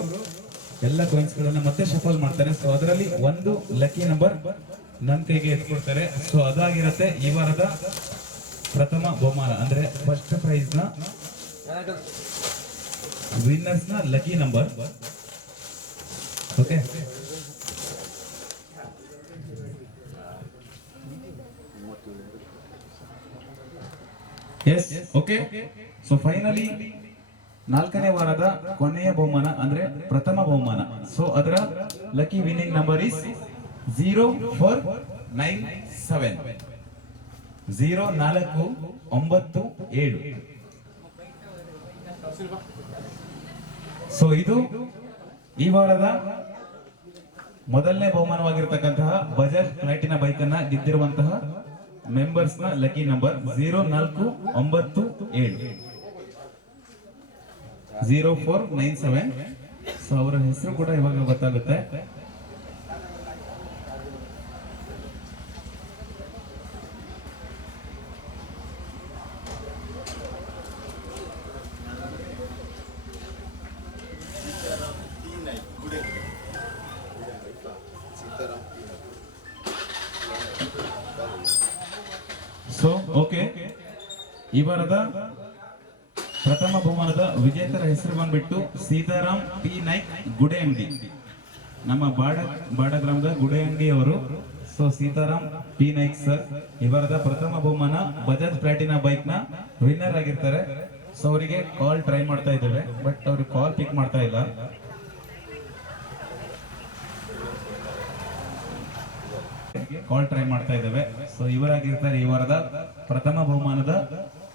ಎಲ್ಲ ಕಾಯಿನ್ಸ್ ಗಳನ್ನ ಮತ್ತೆ ಶಫಲ್ ಮಾಡ್ತಾರೆ. ಸೊ ಅದರಲ್ಲಿ ಒಂದು ಲಕ್ಕಿ ನಂಬರ್ ನನ್ನ ಕೈಗೆ ಎತ್ಕೊಡ್ತಾರೆ. ಸೊ ಅದಾಗಿರತ್ತೆ ಈ ವಾರದ ಪ್ರಥಮ ಬಹುಮಾನ, ಅಂದ್ರೆ ಫಸ್ಟ್ ಪ್ರೈಸ್ ನ ವಿನ್ನರ್ಸ್ ನ lucky number. Okay, yes, okay. So finally ನಾಲ್ಕನೇ ವಾರದ ಕೊನೆಯ ಬಹುಮಾನ ಅಂದ್ರೆ ಪ್ರಥಮ ಬಹುಮಾನ. ಸೊ ಅದರ lucky winning number is 0497 0497. So ಇದು ಈ ವಾರದ ಮೊದಲನೇ ಬಹುಮಾನವಾಗಿರ್ತಕ್ಕಂತಹ ಬಜಾಜ್ ಪ್ಲಾಟಿನಾ ಬೈಕ್ ಅನ್ನ ಗೆದ್ದಿರುವಂತಹ ಮೆಂಬರ್ಸ್ ನ ಲಕ್ಕಿ ನಂಬರ್ 0497 0497. ಸೊ ಅವರ ಹೆಸರು ಕೂಡ ಇವಾಗ ಗೊತ್ತಾಗುತ್ತೆ. ಸೊ ಓಕೆ, ಈ ವಾರದ ಪ್ರಥಮ ಬಹುಮಾನದ ವಿಜೇತರ ಹೆಸರು ಬಂದ್ಬಿಟ್ಟು ಸೀತಾರಾಮ್ ಪಿ ನಾಯ್ಕ್ ಗುಡೆ ಅಂಗಡಿ, ನಮ್ಮ ಬಾಡ ಗ್ರಾಮದ ಗುಡೆ ಅಂಗಡಿ ಅವರು. So Sitaram P Naik sir ಈ ವಾರದ ಪ್ರಥಮ ಬಹುಮಾನ ಬಜಾಜ್ ಪ್ಲಾಟಿನಾ ಬೈಕ್ ನ ವಿನ್ನರ್ ಆಗಿರ್ತಾರೆ. ಸೊ ಅವರಿಗೆ ಕಾಲ್ ಟ್ರೈ ಮಾಡ್ತಾ ಇದ್ದೇವೆ, ಬಟ್ ಅವ್ರಿಗೆ ಕಾಲ್ ಪಿಕ್ ಮಾಡ್ತಾ ಇಲ್ಲ. ಕಾಲ್ ಟ್ರೈ ಮಾಡ್ತಾ ಇದ್ದೇವೆ. ಸೊ ಇವರಾಗಿರ್ತಾರೆ ಈ ವಾರದ ಪ್ರಥಮ ಬಹುಮಾನದ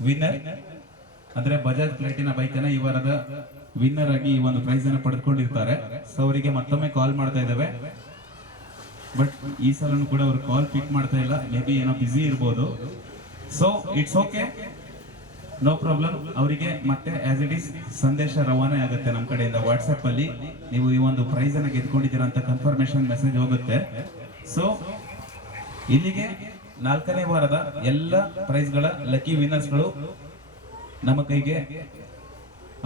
ವಿನ್ನರ್, ಅಂದ್ರೆ ಬಜಾಜ್ ಪ್ಲಾಟಿನಾ ಬೈಕ್ ಅನ್ನ ಈ ವಾರದ ವಿನ್ನರ್ ಆಗಿ ಈ ಒಂದು ಪ್ರೈಸ್ ಅನ್ನು ಪಡೆದುಕೊಂಡಿರ್ತಾರೆ. ಸೊ ಅವರಿಗೆ ಮತ್ತೊಮ್ಮೆ ಕಾಲ್ ಮಾಡ್ತಾ ಇದ್ದೇವೆ, ಬಟ್ ಈ ಸಲನು ಕೂಡ ಅವರು ಕಾಲ್ ಪಿಕ್ ಮಾಡ್ತಾ ಇಲ್ಲ. ಮೇ ಬಿ ಏನೋ ಬಿಸಿ ಇರ್ಬೋದು. So it's okay, no problem. ಅವರಿಗೆ ಮತ್ತೆ ಆಸ್ ಇಟ್ ಈಸ್ ಸಂದೇಶ ರವಾನೆ ಆಗುತ್ತೆ ನಮ್ಮ ಕಡೆಯಿಂದ ವಾಟ್ಸ್ಆಪ್ ಅಲ್ಲಿ, ನೀವು ಈ ಒಂದು ಪ್ರೈಸ್ ಅನ್ನ ಗೆದ್ಕೊಂಡಿದ್ದೀರಾ ಅಂತ ಕನ್ಫರ್ಮೇಶನ್ ಮೆಸೇಜ್ ಹೋಗುತ್ತೆ. ಸೊ ಇಲ್ಲಿಗೆ ನಾಲ್ಕನೇ ವಾರದ ಎಲ್ಲ ಪ್ರೈಸ್ಗಳ ಲಕ್ಕಿ ವಿನ್ನರ್ಸ್ಗಳು ನಮ್ಮ ಕೈಗೆ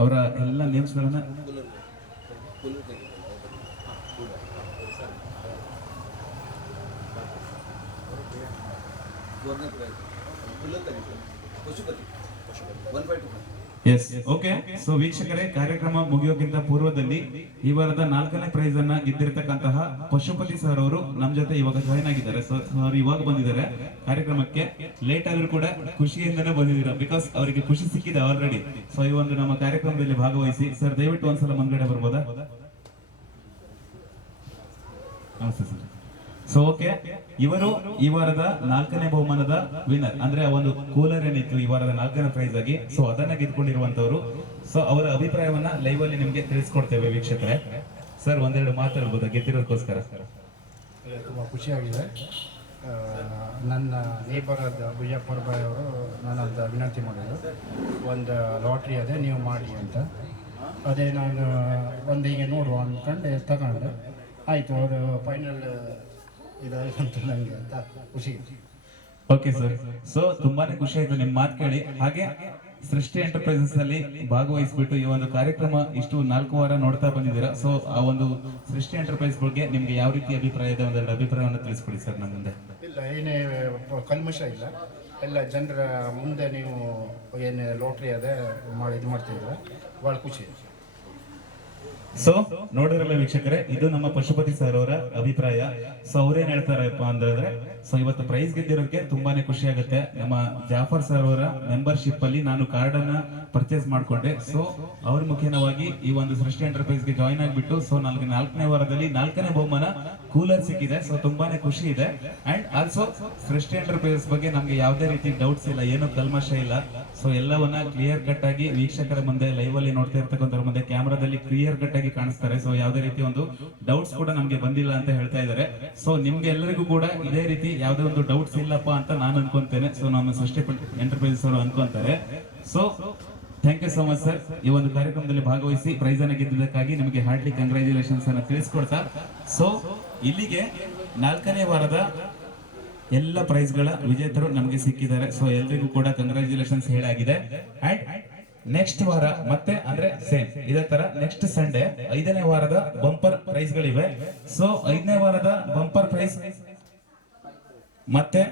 ಅವರ ಎಲ್ಲ ನೇಮ್ಸ್ಗಳನ್ನ ಎಸ್, ಓಕೆ. ಸೊ ವೀಕ್ಷಕರೇ, ಕಾರ್ಯಕ್ರಮ ಮುಗಿಯೋಕ್ಕಿಂತ ಪೂರ್ವದಲ್ಲಿ ಈ ವಾರದ ನಾಲ್ಕನೇ ಪ್ರೈಸ್ ಅನ್ನ ಗೆದ್ದಿರತಕ್ಕಂತಹ ಪಶುಪತಿ ಸರ್ ಅವರು ನಮ್ಮ ಜೊತೆ ಇವಾಗ ಜಾಯ್ನ್ ಆಗಿದ್ದಾರೆ. ಸೊ ಅವರು ಇವಾಗ ಬಂದಿದ್ದಾರೆ ಕಾರ್ಯಕ್ರಮಕ್ಕೆ. ಲೇಟ್ ಆದ್ರೂ ಕೂಡ ಖುಷಿಯಿಂದನೇ ಬಂದಿದ್ದೀರಾ, ಬಿಕಾಸ್ ಅವರಿಗೆ ಖುಷಿ ಸಿಕ್ಕಿದೆ ಆಲ್ರೆಡಿ. ಸೊ ಈ ಒಂದು ನಮ್ಮ ಕಾರ್ಯಕ್ರಮದಲ್ಲಿ ಭಾಗವಹಿಸಿ ಸರ್ ದಯವಿಟ್ಟು ಒಂದ್ಸಲ ಮುಂದ್ಗಡೆ ಬರ್ಬೋದಾ? ನಮಸ್ತೆ ಸರ್. ಸೊ ಓಕೆ, ಇವರು ಈ ವಾರದ ನಾಲ್ಕನೇ ಬಹುಮಾನದ ವಿನ್ನರ್, ಅಂದ್ರೆ ಒಂದು ಕೂಲರ್ ಏನಿತ್ತು ಈ ವಾರದ ನಾಲ್ಕನೇ ಪ್ರೈಸ್ ಆಗಿ, ಸೊ ಅದನ್ನ ಗೆದ್ಕೊಂಡಿರುವಂತವರು. ಸೊ ಅವರ ಅಭಿಪ್ರಾಯವನ್ನ ಲೈವ್ ಅಲ್ಲಿ ನಿಮ್ಗೆ ತಿಳಿಸ್ಕೊಡ್ತೇವೆ ವೀಕ್ಷಕರೇ. ಸರ್ ಒಂದೆರಡು ಮಾತಾಡ್ಬೋದಾ ಗೆದ್ದಿರೋದಕ್ಕೋಸ್ಕರ? ತುಂಬ ಖುಷಿಯಾಗಿದೆ. ನನ್ನ ನೇಬರಾದ ಬಿಜಾಪುರ ಬಾಯ್ ಅವರು ನನ್ನದು ವಿನಂತಿ ಮಾಡಿದರು, ಒಂದು ಲಾಟ್ರಿ ಅದೇ ನೀವು ಮಾಡಿ ಅಂತ. ಅದೇ ನಾನು ಒಂದು ಹೀಗೆ ನೋಡುವ ಅಂದ್ಕೊಂಡು ತಗೊಂಡೆ. ಆಯಿತು, ಅವರು ಫೈನಲ್ ಇದಾಯ್ತಂತ ನನಗೆ ಅಂತ ಖುಷಿ. Okay sir. ಸೊ ತುಂಬಾನೇ ಖುಷಿ ಆಯ್ತು ನಿಮ್ ಮಾತು ಕೇಳಿ. ಹಾಗೆ ಸೃಷ್ಟಿ ಎಂಟರ್ಪ್ರೈಸಸ್ ಅಲ್ಲಿ ಭಾಗವಹಿಸ್ಬಿಟ್ಟು ಈ ಒಂದು ಕಾರ್ಯಕ್ರಮ ಇಷ್ಟು 4 ವಾರ ನೋಡ್ತಾ ಬಂದಿದ್ದೀರಾ. ಸೊ ಆ ಒಂದು ಸೃಷ್ಟಿ ಎಂಟರ್ಪ್ರೈಸ್ ಬಗ್ಗೆ ನಿಮ್ಗೆ ಯಾವ ರೀತಿ ಅಭಿಪ್ರಾಯ ಇದೆ, ಒಂದೆರಡು ಅಭಿಪ್ರಾಯವನ್ನು ತಿಳಿಸ್ಕೊಡಿ ಸರ್ ನಮ್ಮ ಮುಂದೆ. ಇಲ್ಲ, ಏನೇ ಕಲ್ಮಶ ಇಲ್ಲ, ಎಲ್ಲ ಜನರ ಮುಂದೆ ನೀವು ಏನು ಲಾಟ್ರಿ ಅದೇ ಮಾಡಿ ಇದು ಮಾಡ್ತಿದ್ರೆ ಭಾಳ ಖುಷಿ. ಸೊ ನೋಡಿರಲ್ಲ ವೀಕ್ಷಕರೇ, ಇದು ನಮ್ಮ ಪಶುಪತಿ ಸರ್ ಅವರ ಅಭಿಪ್ರಾಯ. ಸೊ ಅವ್ರೇನ್ ಹೇಳ್ತಾರಪ್ಪ ಅಂದ್ರೆ, ಸೊ ಇವತ್ತು ಪ್ರೈಸ್ ಗೆದ್ದಿರೋದಕ್ಕೆ ತುಂಬಾನೇ ಖುಷಿ ಆಗುತ್ತೆ. ನಮ್ಮ ಜಾಫರ್ ಸರ್ ಅವರ ಮೆಂಬರ್ಶಿಪ್ ಅಲ್ಲಿ ನಾನು ಕಾರ್ಡ್ ಅನ್ನ ಪರ್ಚೇಸ್ ಮಾಡ್ಕೊಂಡೆ. ಸೊ ಅವ್ರ ಮುಖೇನವಾಗಿ ಈ ಒಂದು ಸೃಷ್ಟಿ ಎಂಟರ್ಪ್ರೈಸ್ ಗೆ ಜಾಯಿನ್ ಆಗ್ಬಿಟ್ಟು ಸೊ ನಾಲ್ಕನೇ ವಾರದಲ್ಲಿ 4ನೇ ಬಹುಮಾನ ಕೂಲರ್ ಸಿಕ್ಕಿದೆ. ಸೊ ತುಂಬಾನೇ ಖುಷಿ ಇದೆ. ಅಂಡ್ ಆಲ್ಸೋ ಸೃಷ್ಟಿ ಎಂಟರ್ಪ್ರೈಸ್ ಬಗ್ಗೆ ನಮ್ಗೆ ಯಾವುದೇ ರೀತಿ ಡೌಟ್ಸ್ ಇಲ್ಲ, ಏನು ಕಲ್ಮಶ ಇಲ್ಲ. ಸೊ ಎಲ್ಲವನ್ನ ಕ್ಲಿಯರ್ ಕಟ್ ಆಗಿ ವೀಕ್ಷಕರ ಮುಂದೆ ಲೈವ್ ಅಲ್ಲಿ ನೋಡ್ತಾ ಇರ್ತಕ್ಕಂಥವ್ರ ಮುಂದೆ ಕ್ಯಾಮ್ರಾದಲ್ಲಿ ಕ್ಲಿಯರ್ ಕಟ್ ಆಗಿ ಕಾಣಿಸ್ತಾರೆ. ಸೊ ಯಾವುದೇ ರೀತಿ ಒಂದು ಡೌಟ್ಸ್ ಕೂಡ ನಮ್ಗೆ ಬಂದಿಲ್ಲ ಅಂತ ಹೇಳ್ತಾ ಇದ್ದಾರೆ. ಸೊ ನಿಮ್ಗೆ ಎಲ್ಲರಿಗೂ ಕೂಡ ಇದೇ ರೀತಿ ಯಾವುದೇ ಒಂದು ಡೌಟ್ಸ್ ಇಲ್ಲಪ್ಪ ಅಂತ ನಾನು ಅನ್ಕೊಂತೇನೆ. ಸೊ ನಮ್ಮ ಸೃಷ್ಟಿ ಎಂಟರ್ಪ್ರೈಸಸ್ ಅವರು ಅನ್ಕೊಂತಾರೆ. So thank you so much sir. ಈ ಒಂದು ಕಾರ್ಯಕ್ರಮದಲ್ಲಿ ಭಾಗವಹಿಸಿ ಪ್ರೈಸ್ ಅನ್ನು ಗೆದ್ದಿದ್ದಕ್ಕಾಗಿ ನಿಮಗೆ ಹಾರ್ಟ್ಲಿ ಕಂಗ್ರಾಚುಲೇಷನ್ಸ್ ಅನ್ನು ತಿಳಿಸ್ಕೊಡ್ತಾ, ಸೊ ಇಲ್ಲಿಗೆ 4ನೇ ವಾರದ ಎಲ್ಲ ಪ್ರೈಸ್ ಗಳ ವಿಜೇತರು ನಮಗೆ ಸಿಕ್ಕಿದ್ದಾರೆ. ಸೊ ಎಲ್ರಿಗೂ ಕೂಡ ಕಂಗ್ರಾಚುಲೇಷನ್ಸ್ ಹೇಳಾಗಿದೆ. ಅಂಡ್ ನೆಕ್ಸ್ಟ್ ವಾರ ಮತ್ತೆ ಅಂದ್ರೆ ಸೇಮ್ ಇದೇ ತರ ನೆಕ್ಸ್ಟ್ ಸಂಡೇ 5ನೇ ವಾರದ ಬಂಪರ್ ಪ್ರೈಸ್ ಗಳಿವೆ. ಸೊ 5ನೇ ವಾರದ ಬಂಪರ್ ಪ್ರೈಸ್ ಮತ್ತೆ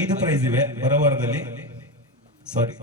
5 ಪ್ರೈಸ್ ಇವೆ ಬರೋ ವಾರದಲ್ಲಿ. ಸಾರಿ